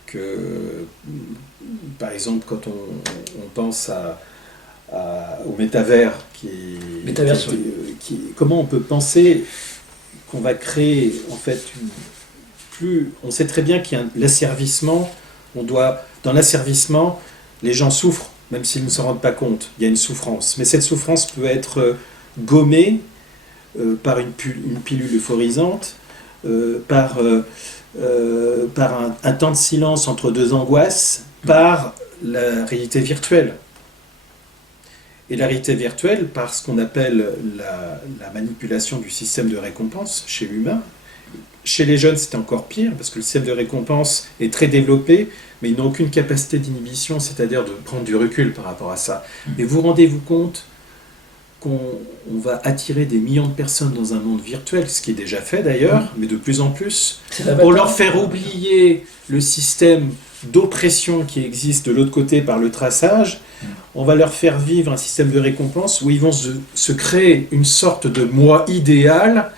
que, par exemple, quand on pense au métavers, comment on peut penser qu'on va créer, en fait, on sait très bien qu'il y a l'asservissement, dans l'asservissement, les gens souffrent, même s'ils ne s'en rendent pas compte, il y a une souffrance. Mais cette souffrance peut être gommée par une pilule euphorisante, par un temps de silence entre deux angoisses, par la réalité virtuelle. Et la réalité virtuelle, par ce qu'on appelle la manipulation du système de récompense chez l'humain. Chez les jeunes, c'est encore pire, parce que le système de récompense est très développé, mais ils n'ont aucune capacité d'inhibition, c'est-à-dire de prendre du recul par rapport à ça. Mais vous rendez-vous compte qu'on va attirer des millions de personnes dans un monde virtuel, ce qui est déjà fait d'ailleurs, mais de plus en plus, pour leur faire oublier le système d'oppression qui existe de l'autre côté par le traçage. On va leur faire vivre un système de récompense où ils vont se créer une sorte de moi idéal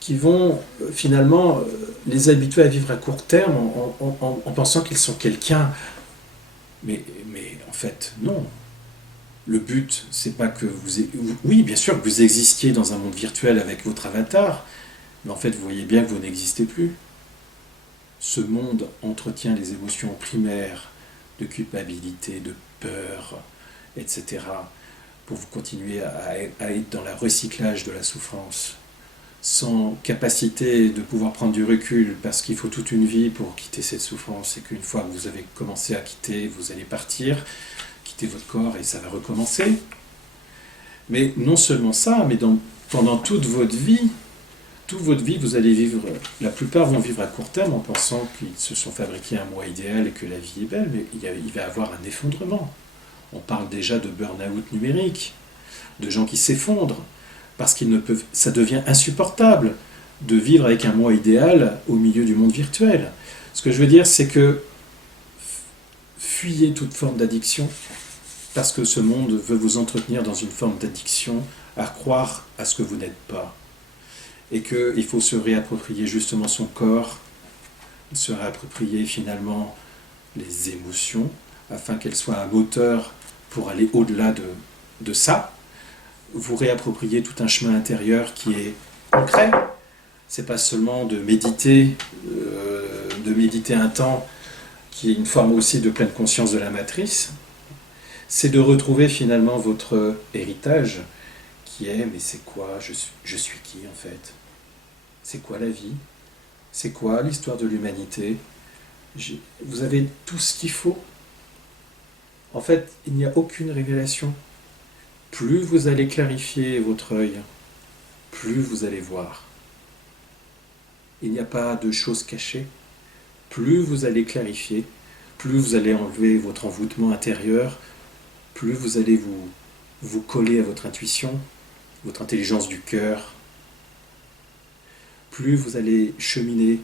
qui vont finalement les habituer à vivre à court terme en pensant qu'ils sont quelqu'un. Mais en fait, non. Le but, c'est pas que oui, bien sûr que vous existiez dans un monde virtuel avec votre avatar, mais en fait, vous voyez bien que vous n'existez plus. Ce monde entretient les émotions primaires de culpabilité, de peur, etc., pour vous continuer à être dans le recyclage de la souffrance, sans capacité de pouvoir prendre du recul, parce qu'il faut toute une vie pour quitter cette souffrance, et qu'une fois que vous avez commencé à quitter, vous allez partir, quitter votre corps, et ça va recommencer. Mais non seulement ça, mais pendant toute votre vie, vous allez vivre, la plupart vont vivre à court terme en pensant qu'ils se sont fabriqués un moi idéal et que la vie est belle, mais il va y avoir un effondrement. On parle déjà de burn-out numérique. de gens qui s'effondrent, parce qu'ils ne peuvent, ça devient insupportable de vivre avec un moi idéal au milieu du monde virtuel. Ce que je veux dire, c'est que fuyez toute forme d'addiction, parce que ce monde veut vous entretenir dans une forme d'addiction à croire à ce que vous n'êtes pas. Et qu'il faut se réapproprier justement son corps, se réapproprier finalement les émotions, afin qu'elles soient un moteur pour aller au-delà de ça. Vous réapproprier tout un chemin intérieur qui est concret. C'est pas seulement de méditer un temps qui est une forme aussi de pleine conscience de la matrice. C'est de retrouver finalement votre héritage qui est, mais c'est quoi, je suis qui en fait? C'est quoi la vie? C'est quoi l'histoire de l'humanité? Vous avez tout ce qu'il faut. En fait, il n'y a aucune révélation. Plus vous allez clarifier votre œil, plus vous allez voir. Il n'y a pas de choses cachées. Plus vous allez clarifier, plus vous allez enlever votre envoûtement intérieur, plus vous allez vous coller à votre intuition, votre intelligence du cœur. Plus vous allez cheminer,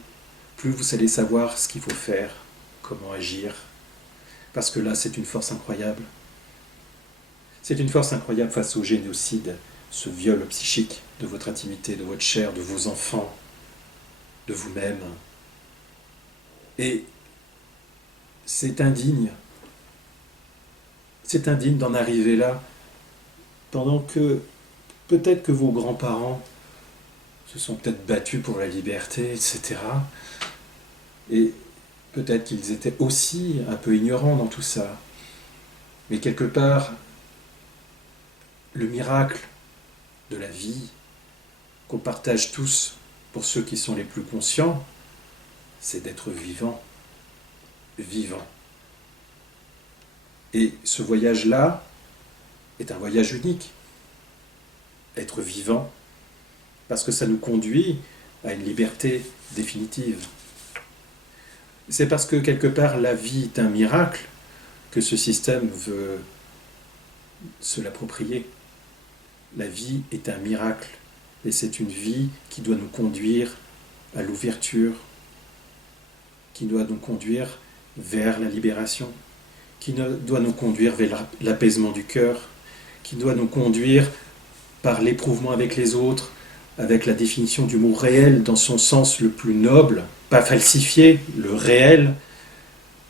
plus vous allez savoir ce qu'il faut faire, comment agir. Parce que là, c'est une force incroyable. C'est une force incroyable face au génocide, ce viol psychique de votre intimité, de votre chair, de vos enfants, de vous-même. Et c'est indigne. C'est indigne d'en arriver là, pendant que peut-être que vos grands-parents se sont peut-être battus pour la liberté, etc. Et peut-être qu'ils étaient aussi un peu ignorants dans tout ça. Mais quelque part, le miracle de la vie qu'on partage tous pour ceux qui sont les plus conscients, c'est d'être vivant. Vivant. Et ce voyage-là est un voyage unique. Être vivant, parce que ça nous conduit à une liberté définitive. C'est parce que quelque part la vie est un miracle que ce système veut se l'approprier. La vie est un miracle et c'est une vie qui doit nous conduire à l'ouverture, qui doit nous conduire vers la libération, qui doit nous conduire vers l'apaisement du cœur, qui doit nous conduire par l'éprouvement avec les autres, avec la définition du mot réel dans son sens le plus noble, pas falsifié, le réel,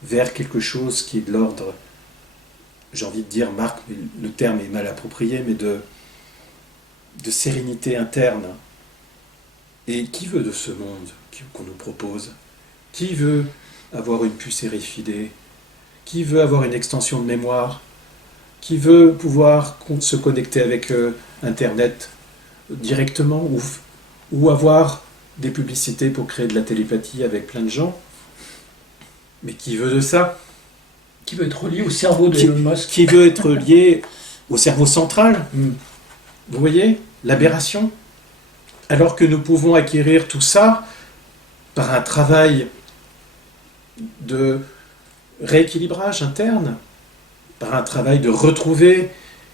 vers quelque chose qui est de l'ordre, j'ai envie de dire, Marc, le terme est mal approprié, mais de sérénité interne. Et qui veut de ce monde qu'on nous propose? Qui veut avoir une puce RFID? Qui veut avoir une extension de mémoire? Qui veut pouvoir se connecter avec Internet directement ou avoir des publicités pour créer de la télépathie avec plein de gens? Mais qui veut de ça? Qui veut être lié au cerveau de Elon Musk? Qui veut être lié au cerveau central? Vous voyez l'aberration? Alors que nous pouvons acquérir tout ça par un travail de rééquilibrage interne, par un travail de retrouver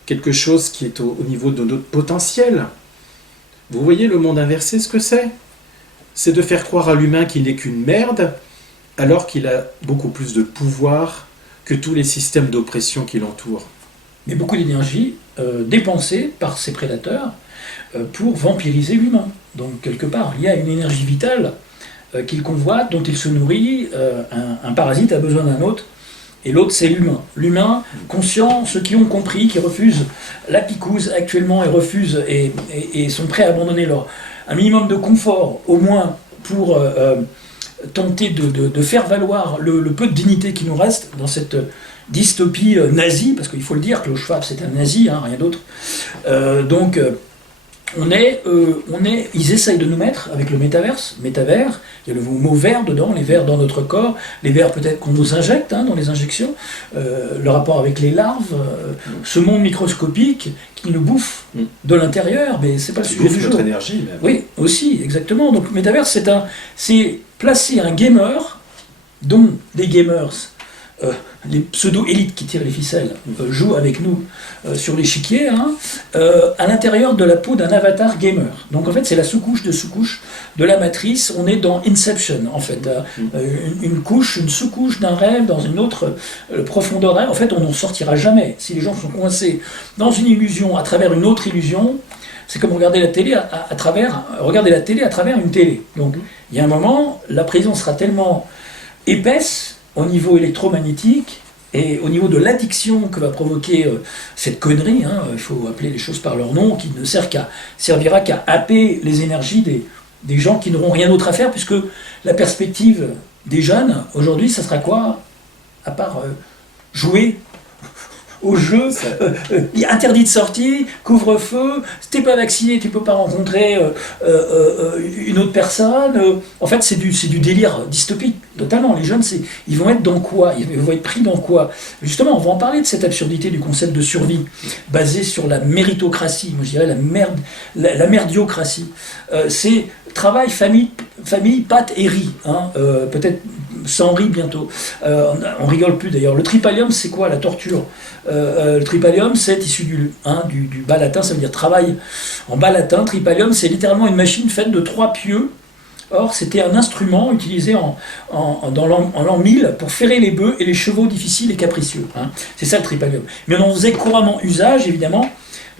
quelque chose qui est au niveau de notre potentiel. Vous voyez le monde inversé, ce que c'est? C'est de faire croire à l'humain qu'il n'est qu'une merde, alors qu'il a beaucoup plus de pouvoir que tous les systèmes d'oppression qui l'entourent. Mais beaucoup d'énergie dépensée par ces prédateurs pour vampiriser l'humain. Donc quelque part, il y a une énergie vitale qu'il convoite, dont il se nourrit. Un parasite a besoin d'un autre, et l'autre c'est l'humain. L'humain conscient, ceux qui ont compris, qui refusent la picouse actuellement et refusent et sont prêts à abandonner un minimum de confort, au moins pour tenter de faire valoir le peu de dignité qui nous reste dans cette dystopie nazie, parce qu'il faut le dire, Klaus Schwab c'est un nazi, rien d'autre. Ils essayent de nous mettre avec le métavers, il y a le mot vert dedans, les vers dans notre corps, les vers peut-être qu'on nous injecte dans les injections, le rapport avec les larves, ce monde microscopique qui nous bouffe de l'intérieur, mais c'est pas le sujet du jour. Notre énergie même. Oui, aussi, exactement. Donc métavers, c'est placer un gamer, dont des gamers les pseudo-élites qui tirent les ficelles jouent avec nous sur l'échiquier, hein, à l'intérieur de la peau d'un avatar gamer. Donc en fait c'est la sous-couche de la matrice, on est dans Inception en fait, une couche, une sous-couche d'un rêve dans une autre profondeur de rêve. En fait on n'en sortira jamais. Si les gens sont coincés dans une illusion à travers une autre illusion, c'est comme regarder la télé à travers une télé. Donc il y a un moment, la prison sera tellement épaisse au niveau électromagnétique et au niveau de l'addiction que va provoquer cette connerie, hein, il faut appeler les choses par leur nom, qui ne servira qu'à happer les énergies des gens qui n'auront rien d'autre à faire, puisque la perspective des jeunes, aujourd'hui, ça sera quoi? À part jouer au jeu, interdit de sortie, couvre-feu, si t'es pas vacciné, tu peux pas rencontrer une autre personne. En fait, c'est du délire dystopique, totalement. Les jeunes, ils vont être dans quoi? Ils vont être pris dans quoi? Justement, on va en parler de cette absurdité du concept de survie, basé sur la méritocratie, moi je dirais la merdiocratie. C'est travail, famille, pâte et riz, hein, peut-être sans riz bientôt. On rigole plus d'ailleurs. Le tripalium, c'est quoi la torture? Le tripalium, c'est issu du bas latin, ça veut dire travail en bas latin. Tripalium, c'est littéralement une machine faite de 3 pieux. Or, c'était un instrument utilisé dans l'an 1000 pour ferrer les bœufs et les chevaux difficiles et capricieux. Hein. C'est ça le tripalium. Mais on en faisait couramment usage, évidemment,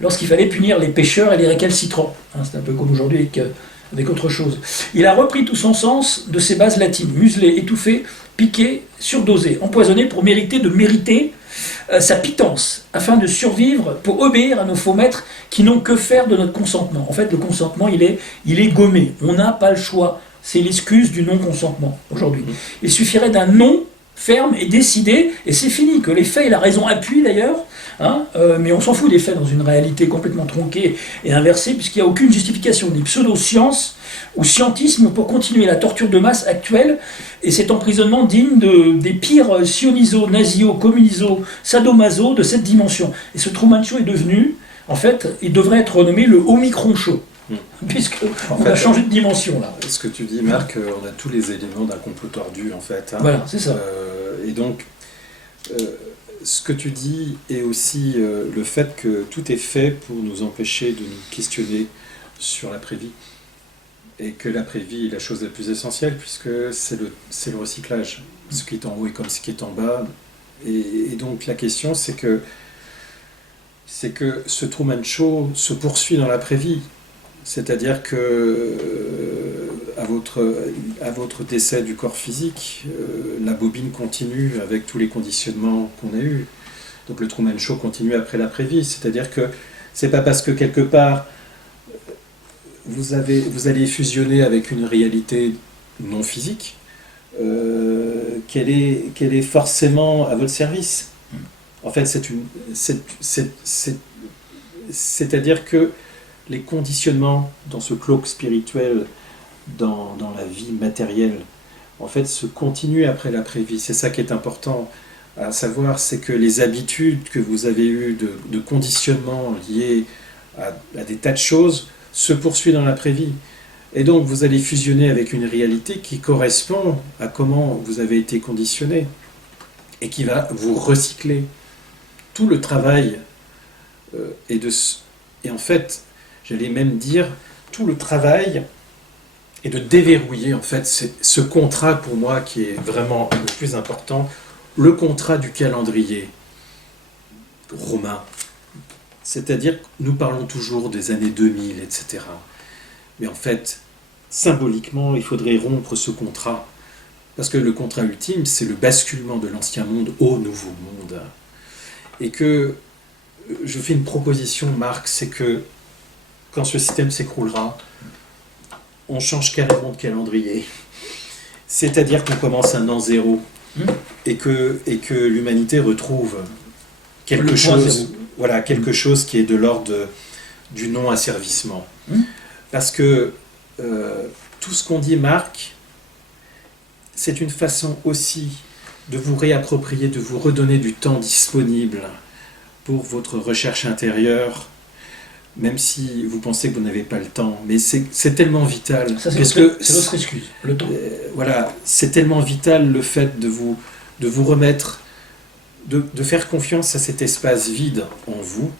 lorsqu'il fallait punir les pêcheurs et les récalcitrants. Hein, c'est un peu comme aujourd'hui avec autre chose. Il a repris tout son sens de ses bases latines: muselé, étouffé, piqué, surdosé, empoisonné pour mériter sa pitance, afin de survivre, pour obéir à nos faux maîtres qui n'ont que faire de notre consentement. En fait, le consentement, il est gommé. On n'a pas le choix. C'est l'excuse du non-consentement aujourd'hui. Il suffirait d'un non ferme et décidé, et c'est fini. Que les faits et la raison appuient d'ailleurs, hein, mais on s'en fout des faits dans une réalité complètement tronquée et inversée, puisqu'il n'y a aucune justification, ni pseudo-science ou scientisme pour continuer la torture de masse actuelle et cet emprisonnement digne des pires sioniso, nazio, communiso, sadomaso de cette dimension. Et ce Truman Show est devenu, en fait, il devrait être renommé le Omicron Show. Puisqu'on a changé de dimension là. Ce que tu dis, Marc, on a tous les éléments d'un complot tordu en fait. Hein. Voilà, c'est ça. Et donc, ce que tu dis est aussi le fait que tout est fait pour nous empêcher de nous questionner sur l'après-vie. Et que l'après-vie est la chose la plus essentielle, puisque c'est le recyclage. Ce qui est en haut est comme ce qui est en bas. Et donc la question, c'est que ce Truman Show se poursuit dans l'après-vie. C'est-à-dire que à votre décès du corps physique, la bobine continue avec tous les conditionnements qu'on a eus. Donc le Truman Show continue après l'après-vie. C'est-à-dire que c'est pas parce que quelque part vous allez fusionner avec une réalité non physique qu'elle est forcément à votre service. En fait, c'est-à-dire que les conditionnements dans ce cloak spirituel, dans la vie matérielle, en fait, se continuent après l'après-vie. C'est ça qui est important à savoir, c'est que les habitudes que vous avez eues de conditionnement liées à des tas de choses se poursuivent dans l'après-vie. Et donc, vous allez fusionner avec une réalité qui correspond à comment vous avez été conditionné et qui va vous recycler. Tout le travail et en fait, j'allais même dire, tout le travail est de déverrouiller, en fait, ce contrat pour moi qui est vraiment le plus important, le contrat du calendrier romain. C'est-à-dire que nous parlons toujours des années 2000, etc. Mais en fait, symboliquement, il faudrait rompre ce contrat. Parce que le contrat ultime, c'est le basculement de l'ancien monde au nouveau monde. Et que je fais une proposition, Marc, c'est que quand ce système s'écroulera, on change carrément de calendrier. C'est-à-dire qu'on commence un an zéro et que l'humanité retrouve quelque chose qui est de l'ordre du non-asservissement. Parce que tout ce qu'on dit, Marc, c'est une façon aussi de vous réapproprier, de vous redonner du temps disponible pour votre recherche intérieure, même si vous pensez que vous n'avez pas le temps, mais c'est tellement vital. Ça, c'est notre excuse, le temps. Voilà, c'est tellement vital le fait de vous remettre de faire confiance à cet espace vide en vous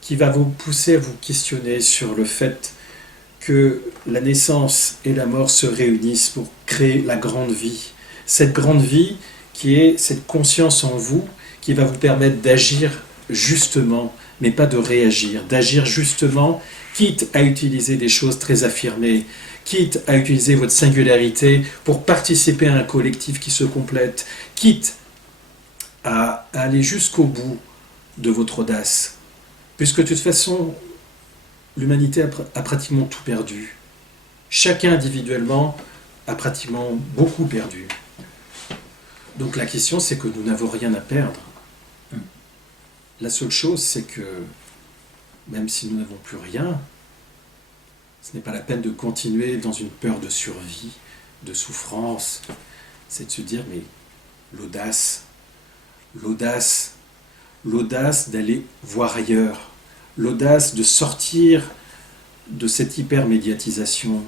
qui va vous pousser à vous questionner sur le fait que la naissance et la mort se réunissent pour créer la grande vie. Cette grande vie qui est cette conscience en vous qui va vous permettre d'agir justement, mais pas de réagir, d'agir justement, quitte à utiliser des choses très affirmées, quitte à utiliser votre singularité pour participer à un collectif qui se complète, quitte à aller jusqu'au bout de votre audace. Puisque de toute façon, l'humanité a pratiquement tout perdu. Chacun individuellement a pratiquement beaucoup perdu. Donc la question, c'est que nous n'avons rien à perdre. La seule chose, c'est que même si nous n'avons plus rien, ce n'est pas la peine de continuer dans une peur de survie, de souffrance. C'est de se dire, mais l'audace d'aller voir ailleurs, l'audace de sortir de cette hypermédiatisation,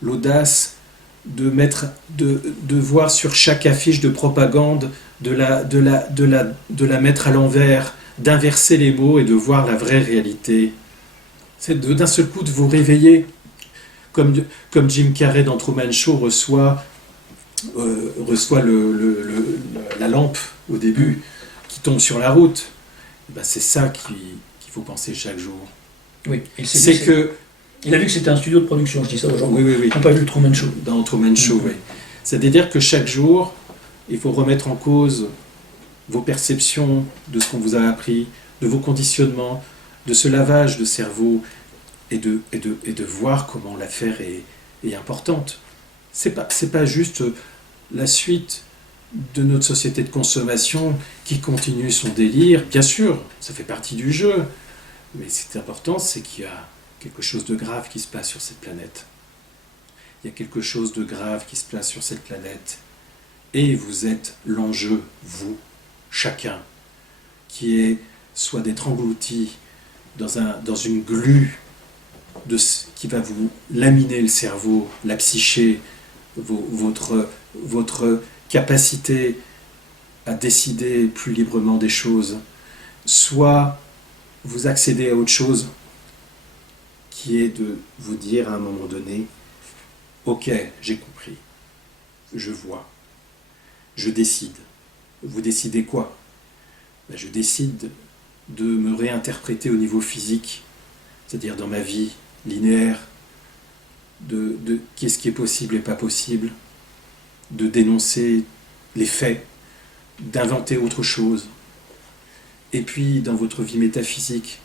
l'audace de voir sur chaque affiche de propagande, de la mettre à l'envers, d'inverser les mots et de voir la vraie réalité. C'est d'un seul coup de vous réveiller, comme Jim Carrey dans Truman Show reçoit la lampe au début, qui tombe sur la route. Ben c'est ça qu'il faut penser chaque jour. Oui, c'est que il a vu que c'était un studio de production, je dis ça aux gens oui. qui n'ont pas vu le Truman Show. Dans Truman Show, oui. C'est-à-dire que chaque jour, il faut remettre en cause vos perceptions de ce qu'on vous a appris, de vos conditionnements, de ce lavage de cerveau et de voir comment l'affaire est importante. C'est pas juste la suite de notre société de consommation qui continue son délire. Bien sûr, ça fait partie du jeu, mais ce qui est important, c'est qu'il y a quelque chose de grave qui se passe sur cette planète. Il y a quelque chose de grave qui se passe sur cette planète. Et vous êtes l'enjeu, vous, chacun, qui est soit d'être englouti dans une glu qui va vous laminer le cerveau, la psyché, votre capacité à décider plus librement des choses, soit vous accédez à autre chose, qui est de vous dire à un moment donné, ok, j'ai compris, je vois, je décide. Vous décidez quoi? Ben, je décide de me réinterpréter au niveau physique, c'est-à-dire dans ma vie linéaire, de qu'est-ce qui est possible et pas possible, de dénoncer les faits, d'inventer autre chose. Et puis, dans votre vie métaphysique,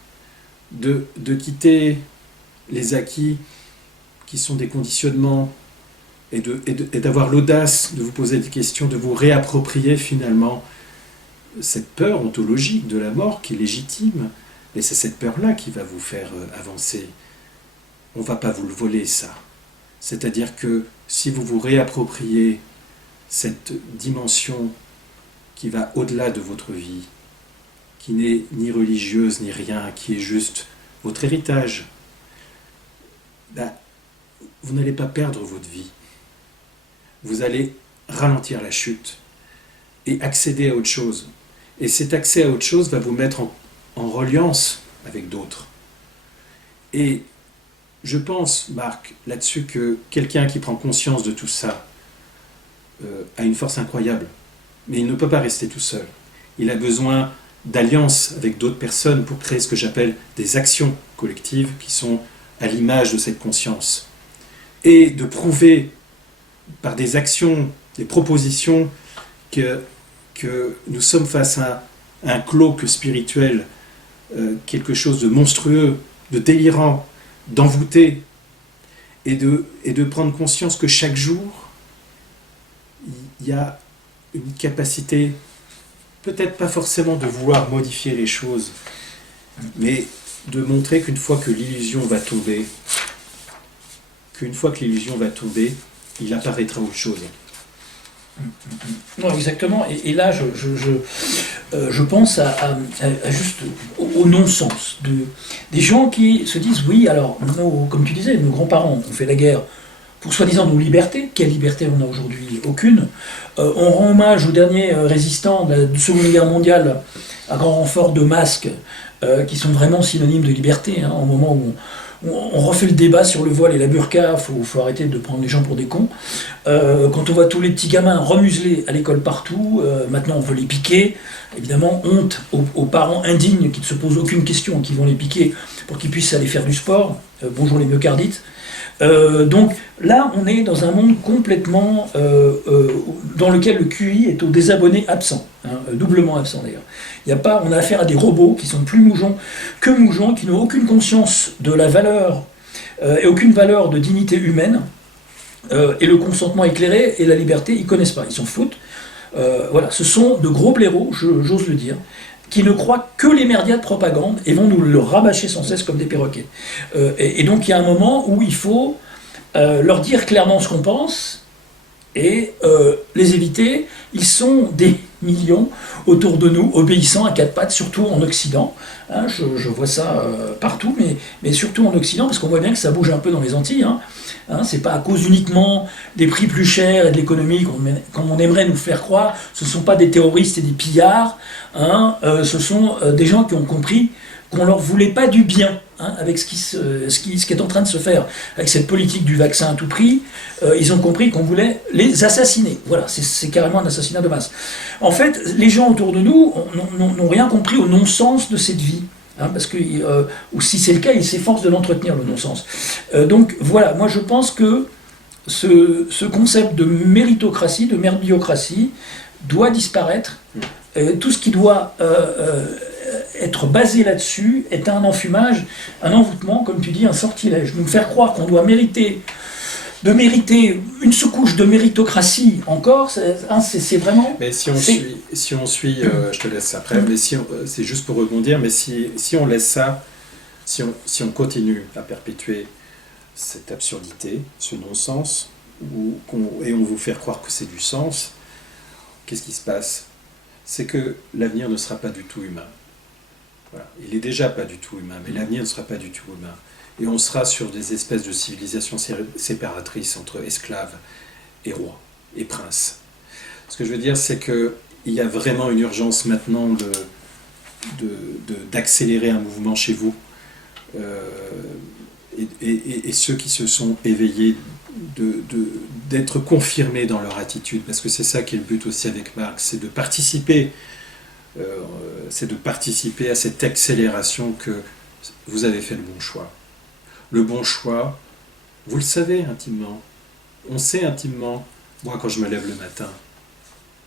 de quitter les acquis qui sont des conditionnements et d'avoir l'audace de vous poser des questions, de vous réapproprier finalement cette peur ontologique de la mort qui est légitime. Et c'est cette peur-là qui va vous faire avancer. On ne va pas vous le voler, ça. C'est-à-dire que si vous vous réappropriez cette dimension qui va au-delà de votre vie, qui n'est ni religieuse ni rien, qui est juste votre héritage, ben, vous n'allez pas perdre votre vie. Vous allez ralentir la chute et accéder à autre chose. Et cet accès à autre chose va vous mettre en reliance avec d'autres. Et je pense, Marc, là-dessus, que quelqu'un qui prend conscience de tout ça a une force incroyable. Mais il ne peut pas rester tout seul. Il a besoin d'alliances avec d'autres personnes pour créer ce que j'appelle des actions collectives qui sont à l'image de cette conscience. Et de prouver par des actions, des propositions, que nous sommes face à un cloque spirituel, quelque chose de monstrueux, de délirant, d'envoûté, et de prendre conscience que chaque jour, il y a une capacité, peut-être pas forcément de vouloir modifier les choses, mais de montrer qu'une fois que l'illusion va tomber, il apparaîtra autre chose. Non, exactement. Et là, je pense à juste au non-sens des gens qui se disent oui, alors comme tu disais, nos grands-parents ont fait la guerre pour soi-disant nos libertés. Quelle liberté on a aujourd'hui? Aucune. On rend hommage aux derniers résistants de la Seconde Guerre mondiale à grand renfort de masques qui sont vraiment synonymes de liberté, hein, au moment où on refait le débat sur le voile et la burqa. Faut arrêter de prendre les gens pour des cons. Quand on voit tous les petits gamins remuselés à l'école partout, maintenant on veut les piquer. Évidemment, honte aux parents indignes qui ne se posent aucune question, qui vont les piquer pour qu'ils puissent aller faire du sport. Bonjour les myocardites. Donc là, on est dans un monde complètement dans lequel le QI est au désabonné absent, hein, doublement absent d'ailleurs. On a affaire à des robots qui sont plus mougeons que mougeons, qui n'ont aucune conscience de la valeur et aucune valeur de dignité humaine. Et le consentement éclairé et la liberté, ils connaissent pas, ils s'en foutent. Voilà, ce sont de gros blaireaux, j'ose le dire, qui ne croient que les merdias de propagande et vont nous le rabâcher sans cesse comme des perroquets. Et donc il y a un moment où il faut leur dire clairement ce qu'on pense et les éviter. Ils sont des millions autour de nous, obéissants à quatre pattes, surtout en Occident. Hein, je vois ça partout, mais surtout en Occident, parce qu'on voit bien que ça bouge un peu dans les Antilles. Hein, c'est pas à cause uniquement des prix plus chers et de l'économie comme on aimerait nous faire croire. Ce ne sont pas des terroristes et des pillards. Hein, ce sont des gens qui ont compris qu'on leur voulait pas du bien, hein, avec ce qui est en train de se faire, avec cette politique du vaccin à tout prix. Ils ont compris qu'on voulait les assassiner. Voilà, c'est carrément un assassinat de masse. En fait, les gens autour de nous n'ont rien compris au non-sens de cette vie. Hein, parce que, ou si c'est le cas, ils s'efforcent de l'entretenir, le non-sens. Donc voilà, moi je pense que ce concept de méritocratie, de merdiocratie, doit disparaître. Tout ce qui doit être basé là-dessus est un enfumage, un envoûtement, comme tu dis, un sortilège. Nous faire croire qu'on doit mériter une sous-couche de méritocratie encore, c'est vraiment... Mais si on suit, je te laisse après, mais c'est juste pour rebondir, mais si on laisse ça, si on continue à perpétuer cette absurdité, ce non-sens, et on vous faire croire que c'est du sens, qu'est-ce qui se passe? C'est que l'avenir ne sera pas du tout humain. Voilà. Il est déjà pas du tout humain, mais l'avenir ne sera pas du tout humain. Et on sera sur des espèces de civilisations séparatrices entre esclaves et rois et princes. Ce que je veux dire, c'est qu'il y a vraiment une urgence maintenant d'accélérer un mouvement chez vous. Et ceux qui se sont éveillés, d'être confirmés dans leur attitude, parce que c'est ça qui est le but aussi avec Marx, c'est de participer à cette accélération que vous avez fait le bon choix. Le bon choix, vous le savez intimement. On sait intimement. Moi, quand je me lève le matin,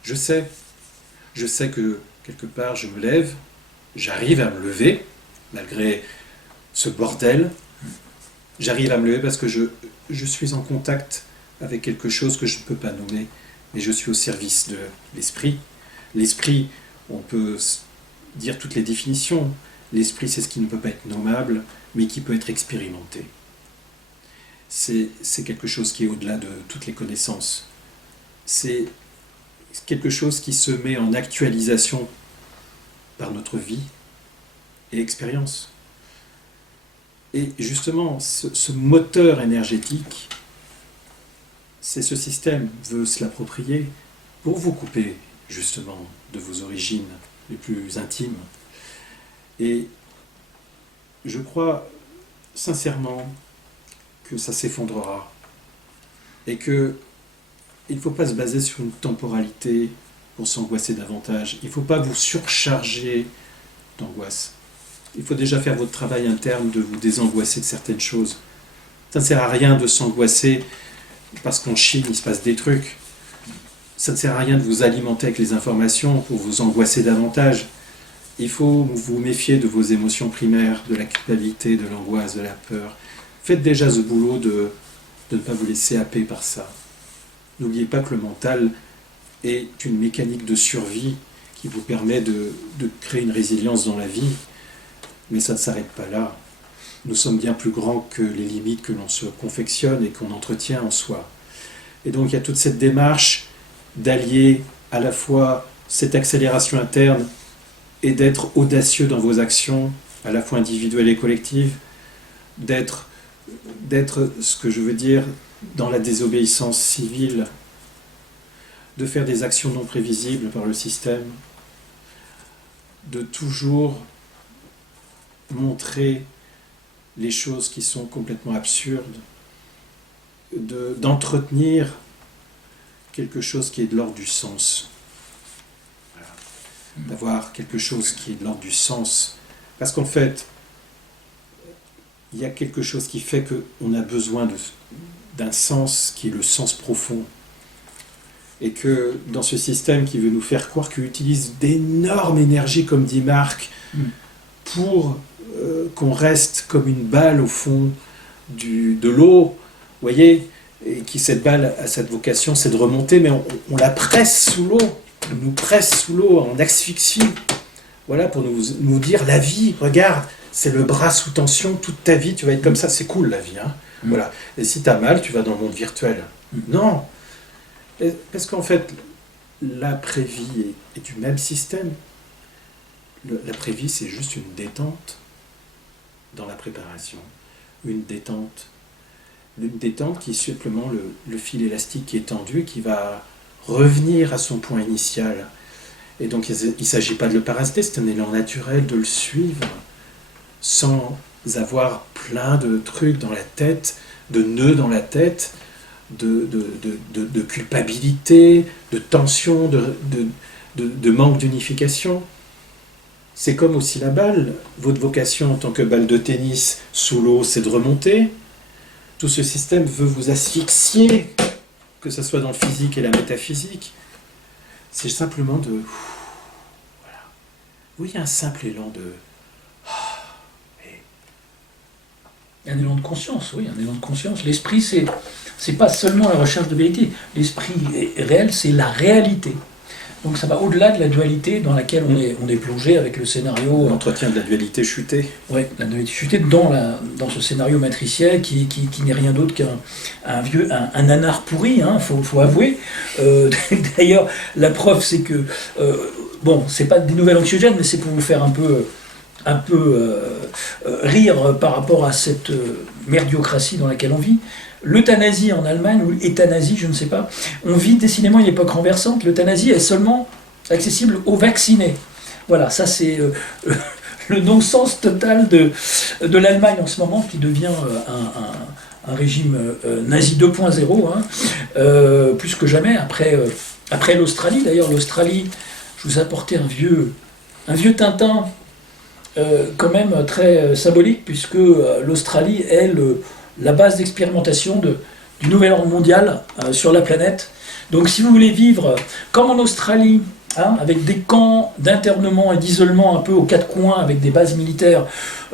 je sais que quelque part, je me lève, j'arrive à me lever, malgré ce bordel. J'arrive à me lever parce que je suis en contact avec quelque chose que je ne peux pas nommer, mais je suis au service de l'esprit. L'esprit, on peut dire toutes les définitions. L'esprit, c'est ce qui ne peut pas être nommable, mais qui peut être expérimenté. C'est quelque chose qui est au-delà de toutes les connaissances. C'est quelque chose qui se met en actualisation par notre vie et l'expérience. Et justement, ce moteur énergétique, c'est ce système veut se l'approprier pour vous couper justement de vos origines les plus intimes. Et je crois sincèrement que ça s'effondrera et que il ne faut pas se baser sur une temporalité pour s'angoisser davantage. Il ne faut pas vous surcharger d'angoisse. Il faut déjà faire votre travail interne de vous désangoisser de certaines choses. Ça ne sert à rien de s'angoisser parce qu'en Chine il se passe des trucs. Ça ne sert à rien de vous alimenter avec les informations pour vous angoisser davantage. Il faut vous méfier de vos émotions primaires, de la culpabilité, de l'angoisse, de la peur. Faites déjà ce boulot de ne pas vous laisser happer par ça. N'oubliez pas que le mental est une mécanique de survie qui vous permet de créer une résilience dans la vie. Mais ça ne s'arrête pas là. Nous sommes bien plus grands que les limites que l'on se confectionne et qu'on entretient en soi. Et donc il y a toute cette démarche d'allier à la fois cette accélération interne et d'être audacieux dans vos actions, à la fois individuelles et collectives, d'être d'être, ce que je veux dire, dans la désobéissance civile, de faire des actions non prévisibles par le système, de toujours montrer les choses qui sont complètement absurdes, d'entretenir quelque chose qui est de l'ordre du sens. Voilà. D'avoir quelque chose qui est de l'ordre du sens. Parce qu'en fait, il y a quelque chose qui fait qu'on a besoin d'un sens qui est le sens profond. Et que dans ce système qui veut nous faire croire qu'il utilise d'énormes énergies, comme dit Marc, pour qu'on reste comme une balle au fond de l'eau, vous voyez, et qui cette balle a cette vocation, c'est de remonter, mais on la presse sous l'eau, on nous presse sous l'eau, on asphyxie, voilà, pour nous dire la vie, regarde, c'est le bras sous tension, toute ta vie, tu vas être comme ça, c'est cool la vie, hein, voilà. Et si tu as mal, tu vas dans le monde virtuel. Non, parce qu'en fait, l'après-vie est du même système. L'après-vie, c'est juste une détente dans la préparation, une détente qui est simplement le fil élastique qui est tendu et qui va revenir à son point initial. Et donc il ne s'agit pas de le parasiter, c'est un élan naturel de le suivre sans avoir plein de trucs dans la tête, de nœuds dans la tête, de culpabilité, de tension, de manque d'unification. C'est comme aussi la balle. Votre vocation en tant que balle de tennis sous l'eau, c'est de remonter. Tout ce système veut vous asphyxier, que ce soit dans le physique et la métaphysique. C'est simplement de... Voilà. Oui, un simple élan de... Un élan de conscience, oui, un élan de conscience. L'esprit, c'est pas seulement la recherche de vérité. L'esprit réel, c'est la réalité. Donc ça va au-delà de la dualité dans laquelle on est plongé avec le scénario... L'entretien de la dualité chutée. Oui, la dualité chutée dans ce scénario matriciel qui n'est rien d'autre qu'un nanar pourri, hein, faut avouer. D'ailleurs, la preuve, c'est que... bon, c'est pas des nouvelles anxiogènes, mais c'est pour vous faire un peu rire par rapport à cette merdiocratie dans laquelle on vit. L'euthanasie en Allemagne, ou euthanasie, je ne sais pas, on vit décidément une époque renversante. L'euthanasie est seulement accessible aux vaccinés. Voilà, ça c'est le non-sens total de l'Allemagne en ce moment, qui devient un régime nazi 2.0, hein, plus que jamais, après l'Australie. D'ailleurs, l'Australie, je vous ai apporté un vieux Tintin, quand même très symbolique, puisque l'Australie est la base d'expérimentation du nouvel ordre mondial sur la planète. Donc si vous voulez vivre comme en Australie, hein, avec des camps d'internement et d'isolement un peu aux quatre coins, avec des bases militaires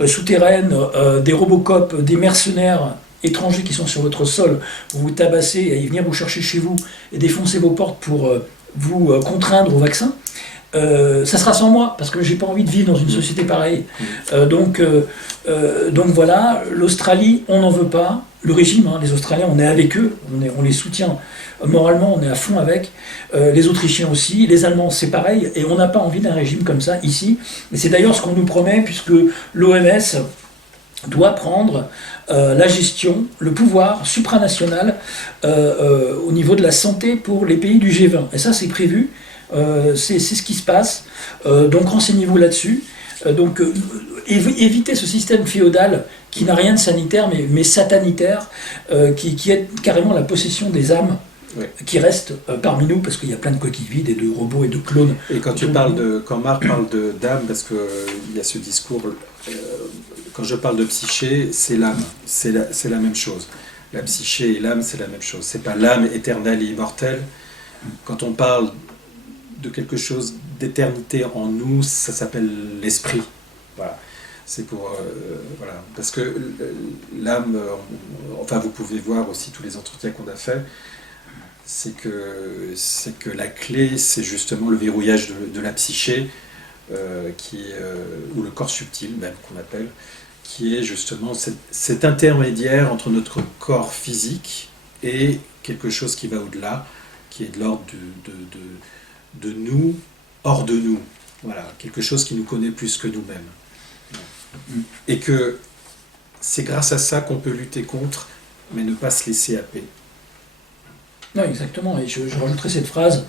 souterraines, des Robocop, des mercenaires étrangers qui sont sur votre sol, pour vous tabasser et venir vous chercher chez vous et défoncer vos portes pour vous contraindre au vaccin, ça sera sans moi, parce que j'ai pas envie de vivre dans une société pareille. Donc voilà, l'Australie, on n'en veut pas. Le régime, hein, les Australiens, on est avec eux, on les soutient moralement, on est à fond avec. Les Autrichiens aussi, les Allemands, c'est pareil, et on n'a pas envie d'un régime comme ça ici. Et c'est d'ailleurs ce qu'on nous promet, puisque l'OMS doit prendre la gestion, le pouvoir supranational au niveau de la santé pour les pays du G20. Et ça, c'est prévu. C'est ce qui se passe, donc renseignez-vous là-dessus. Évitez ce système féodal qui n'a rien de sanitaire mais satanitaire, qui est carrément la possession des âmes, oui, qui restent parmi nous, parce qu'il y a plein de coquilles vides et de robots et de clones. Et quand Marc parle d'âme, parce qu'il y a ce discours, quand je parle de psyché, c'est l'âme, c'est la même chose. La psyché et l'âme, c'est la même chose. C'est pas l'âme éternelle et immortelle. Quand on parle de quelque chose d'éternité en nous, ça s'appelle l'esprit. Voilà. C'est pour voilà, parce que l'âme, enfin vous pouvez voir aussi tous les entretiens qu'on a fait, c'est que la clé, c'est justement le verrouillage de la psyché, ou le corps subtil même qu'on appelle, qui est justement cet intermédiaire entre notre corps physique et quelque chose qui va au-delà, qui est de l'ordre de nous, hors de nous. Voilà, quelque chose qui nous connaît plus que nous-mêmes. Et que c'est grâce à ça qu'on peut lutter contre, mais ne pas se laisser happer. Non, exactement, et je rajouterai cette phrase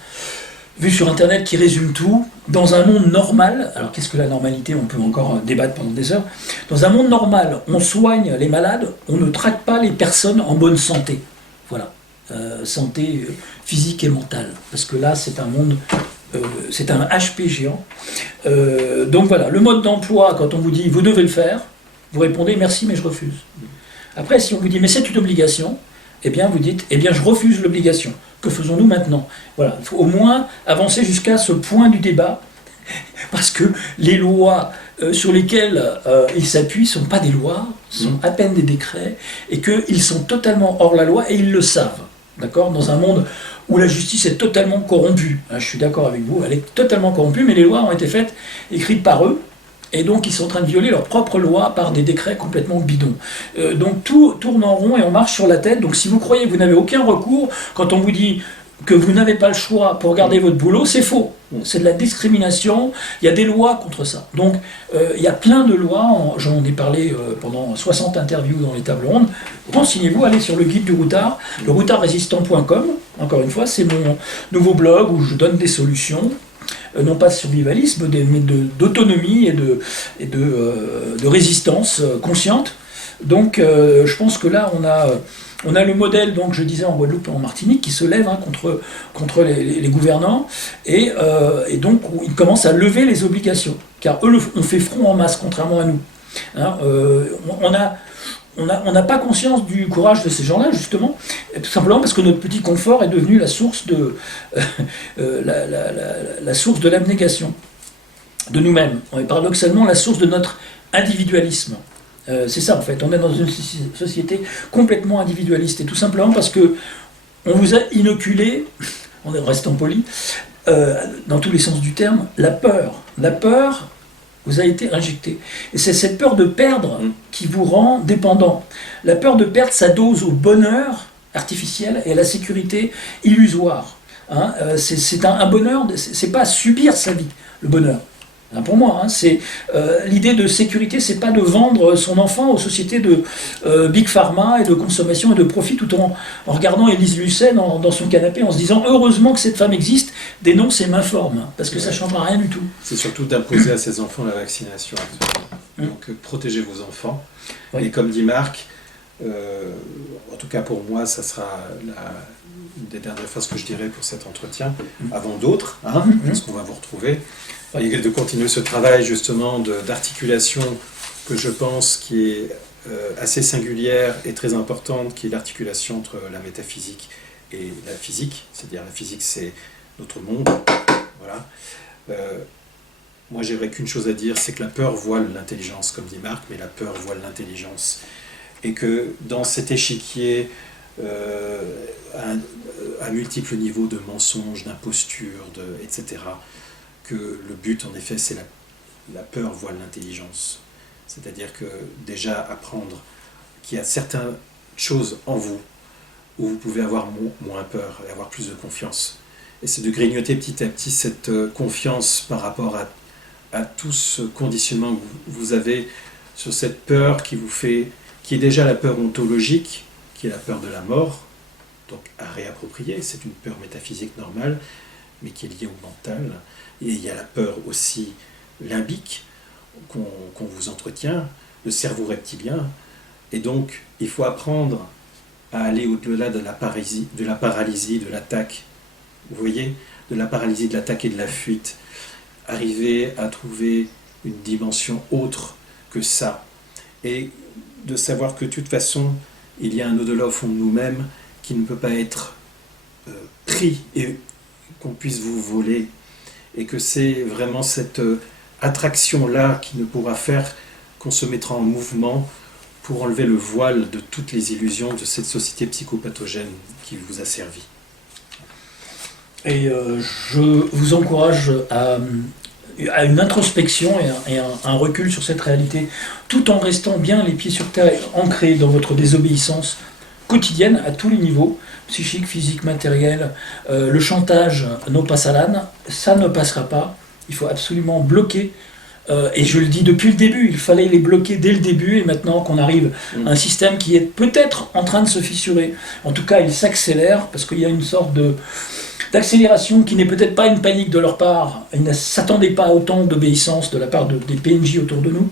vue sur Internet qui résume tout. Dans un monde normal, alors qu'est-ce que la normalité? On peut encore débattre pendant des heures. Dans un monde normal, on soigne les malades, on ne traque pas les personnes en bonne santé. Voilà. Santé physique et mentale. Parce que là, c'est un monde, c'est un HP géant. Donc voilà, le mode d'emploi, quand on vous dit vous devez le faire, vous répondez merci mais je refuse. Après, si on vous dit mais c'est une obligation, eh bien vous dites eh bien je refuse l'obligation. Que faisons-nous maintenant? Voilà, il faut au moins avancer jusqu'à ce point du débat, parce que les lois sur lesquelles ils s'appuient ne sont pas des lois, sont à peine des décrets, et qu'ils sont totalement hors la loi, et ils le savent. D'accord? Dans un monde où la justice est totalement corrompue, hein, je suis d'accord avec vous, elle est totalement corrompue, mais les lois ont été faites, écrites par eux, et donc ils sont en train de violer leurs propres lois par des décrets complètement bidons. Donc tout tourne en rond et on marche sur la tête. Donc si vous croyez que vous n'avez aucun recours, quand on vous dit que vous n'avez pas le choix pour garder votre boulot, c'est faux. C'est de la discrimination, il y a des lois contre ça. Donc il y a plein de lois, j'en ai parlé pendant 60 interviews dans les tables rondes. Renseignez-vous, allez sur le guide du routard, le routardrésistant.com, encore une fois, c'est mon nouveau blog où je donne des solutions. Non pas de survivalisme, mais d'autonomie et de résistance consciente. Donc je pense que là, on a le modèle, donc je disais en Guadeloupe et en Martinique, qui se lève contre les gouvernants, et donc ils commencent à lever les obligations, car eux ont fait front en masse, contrairement à nous. Hein, on n'a pas conscience du courage de ces gens-là, justement, tout simplement parce que notre petit confort est devenu la source de la source de l'abnégation de nous-mêmes. On est paradoxalement la source de notre individualisme. C'est ça, en fait. On est dans une société complètement individualiste, et tout simplement parce que on vous a inoculé, en restant poli, dans tous les sens du terme, la peur. La peur vous a été injecté. Et c'est cette peur de perdre qui vous rend dépendant. La peur de perdre s'adosse au bonheur artificiel et à la sécurité illusoire. Hein, c'est un bonheur, c'est pas subir sa vie, le bonheur. Hein, pour moi, hein, c'est l'idée de sécurité, c'est pas de vendre son enfant aux sociétés de Big Pharma et de consommation et de profit, tout en regardant Élise Lucet dans son canapé en se disant heureusement que cette femme existe, dénonce et m'informe, parce que ça ne changera rien du tout. C'est surtout d'imposer à ses enfants la vaccination actuellement. Donc protégez vos enfants. Oui. Et comme dit Marc, en tout cas pour moi, ça sera une des dernières phrases que je dirai pour cet entretien, avant d'autres, hein, parce qu'on va vous retrouver. Et de continuer ce travail justement d'articulation que je pense qui est assez singulière et très importante, qui est l'articulation entre la métaphysique et la physique. C'est-à-dire la physique, c'est notre monde. Voilà. Moi, j'aurais qu'une chose à dire, c'est que la peur voile l'intelligence, comme dit Marc, mais la peur voile l'intelligence. Et que dans cet échiquier à multiples niveaux de mensonges, d'imposture, etc., que le but, en effet, c'est la peur voile l'intelligence. C'est-à-dire que déjà apprendre qu'il y a certaines choses en vous où vous pouvez avoir moins peur et avoir plus de confiance. Et c'est de grignoter petit à petit cette confiance par rapport à tout ce conditionnement que vous avez sur cette peur qui est déjà la peur ontologique, qui est la peur de la mort, donc à réapproprier, c'est une peur métaphysique normale, mais qui est liée au mental. Et il y a la peur aussi limbique qu'on vous entretient, le cerveau reptilien. Et donc, il faut apprendre à aller au-delà de la paralysie, de l'attaque. Vous voyez, de la paralysie, de l'attaque et de la fuite. Arriver à trouver une dimension autre que ça. Et de savoir que de toute façon, il y a un au-delà au fond de nous-mêmes qui ne peut pas être pris et qu'on puisse vous voler. Et que c'est vraiment cette attraction-là qui ne pourra faire qu'on se mettra en mouvement pour enlever le voile de toutes les illusions de cette société psychopathogène qui vous a servi. Et je vous encourage à une introspection et un recul sur cette réalité, tout en restant bien les pieds sur terre, ancrés dans votre désobéissance quotidienne à tous les niveaux, psychique, physique, matériel. Le chantage no passe à l'âne, ça ne passera pas. Il faut absolument bloquer Et je le dis depuis le début, il fallait les bloquer dès le début, et maintenant qu'on arrive à un système qui est peut-être en train de se fissurer, en tout cas il s'accélère, parce qu'il y a une sorte d'accélération qui n'est peut-être pas une panique de leur part, ils ne s'attendaient pas à autant d'obéissance de la part des PNJ autour de nous,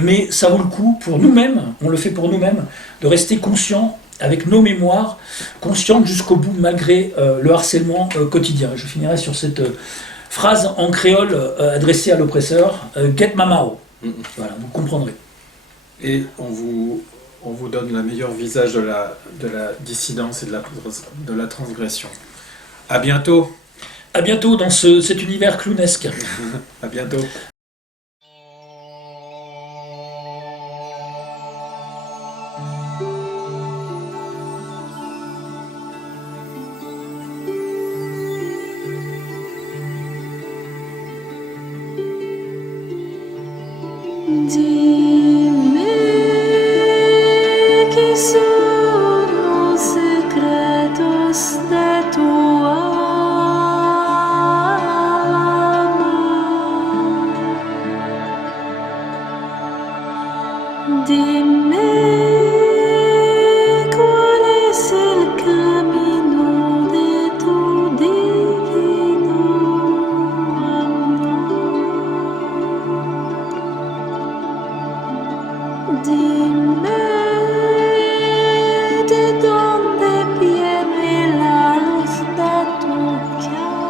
mais ça vaut le coup pour nous-mêmes, on le fait pour nous-mêmes, de rester conscients avec nos mémoires, conscientes jusqu'au bout malgré le harcèlement quotidien. Je finirai sur cette phrase en créole adressée à l'oppresseur, Get Mamao. Voilà, vous comprendrez. Et on vous donne le meilleur visage de la dissidence et de la transgression. À bientôt. À bientôt dans cet univers clownesque. À bientôt. Dime chi sono secretos de tu alma. Dime cuál es el camino de tu divino amor. Dime de dónde viene la luz de tu cara.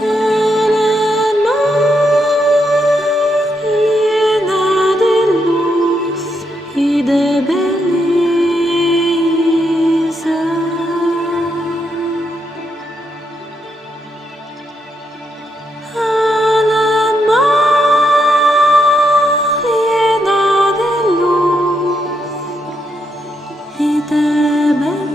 El mar llena de luz y de belleza. Al mar llena de luz y de belleza.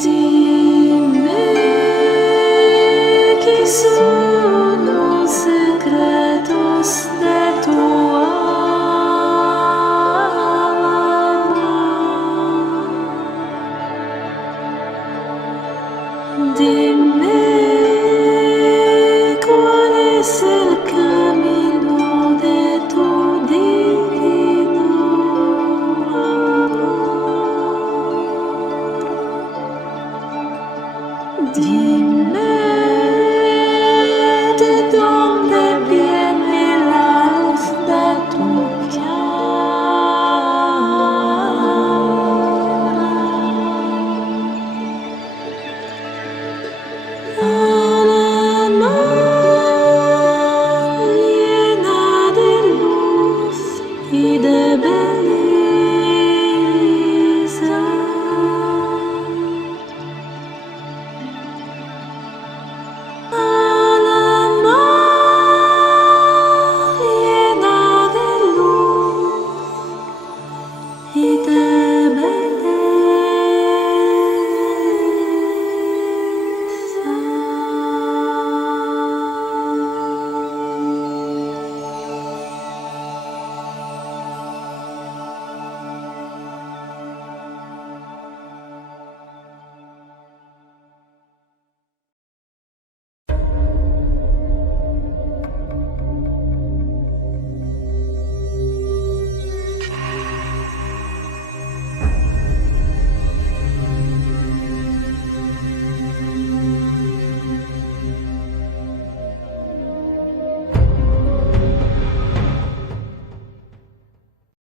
Dime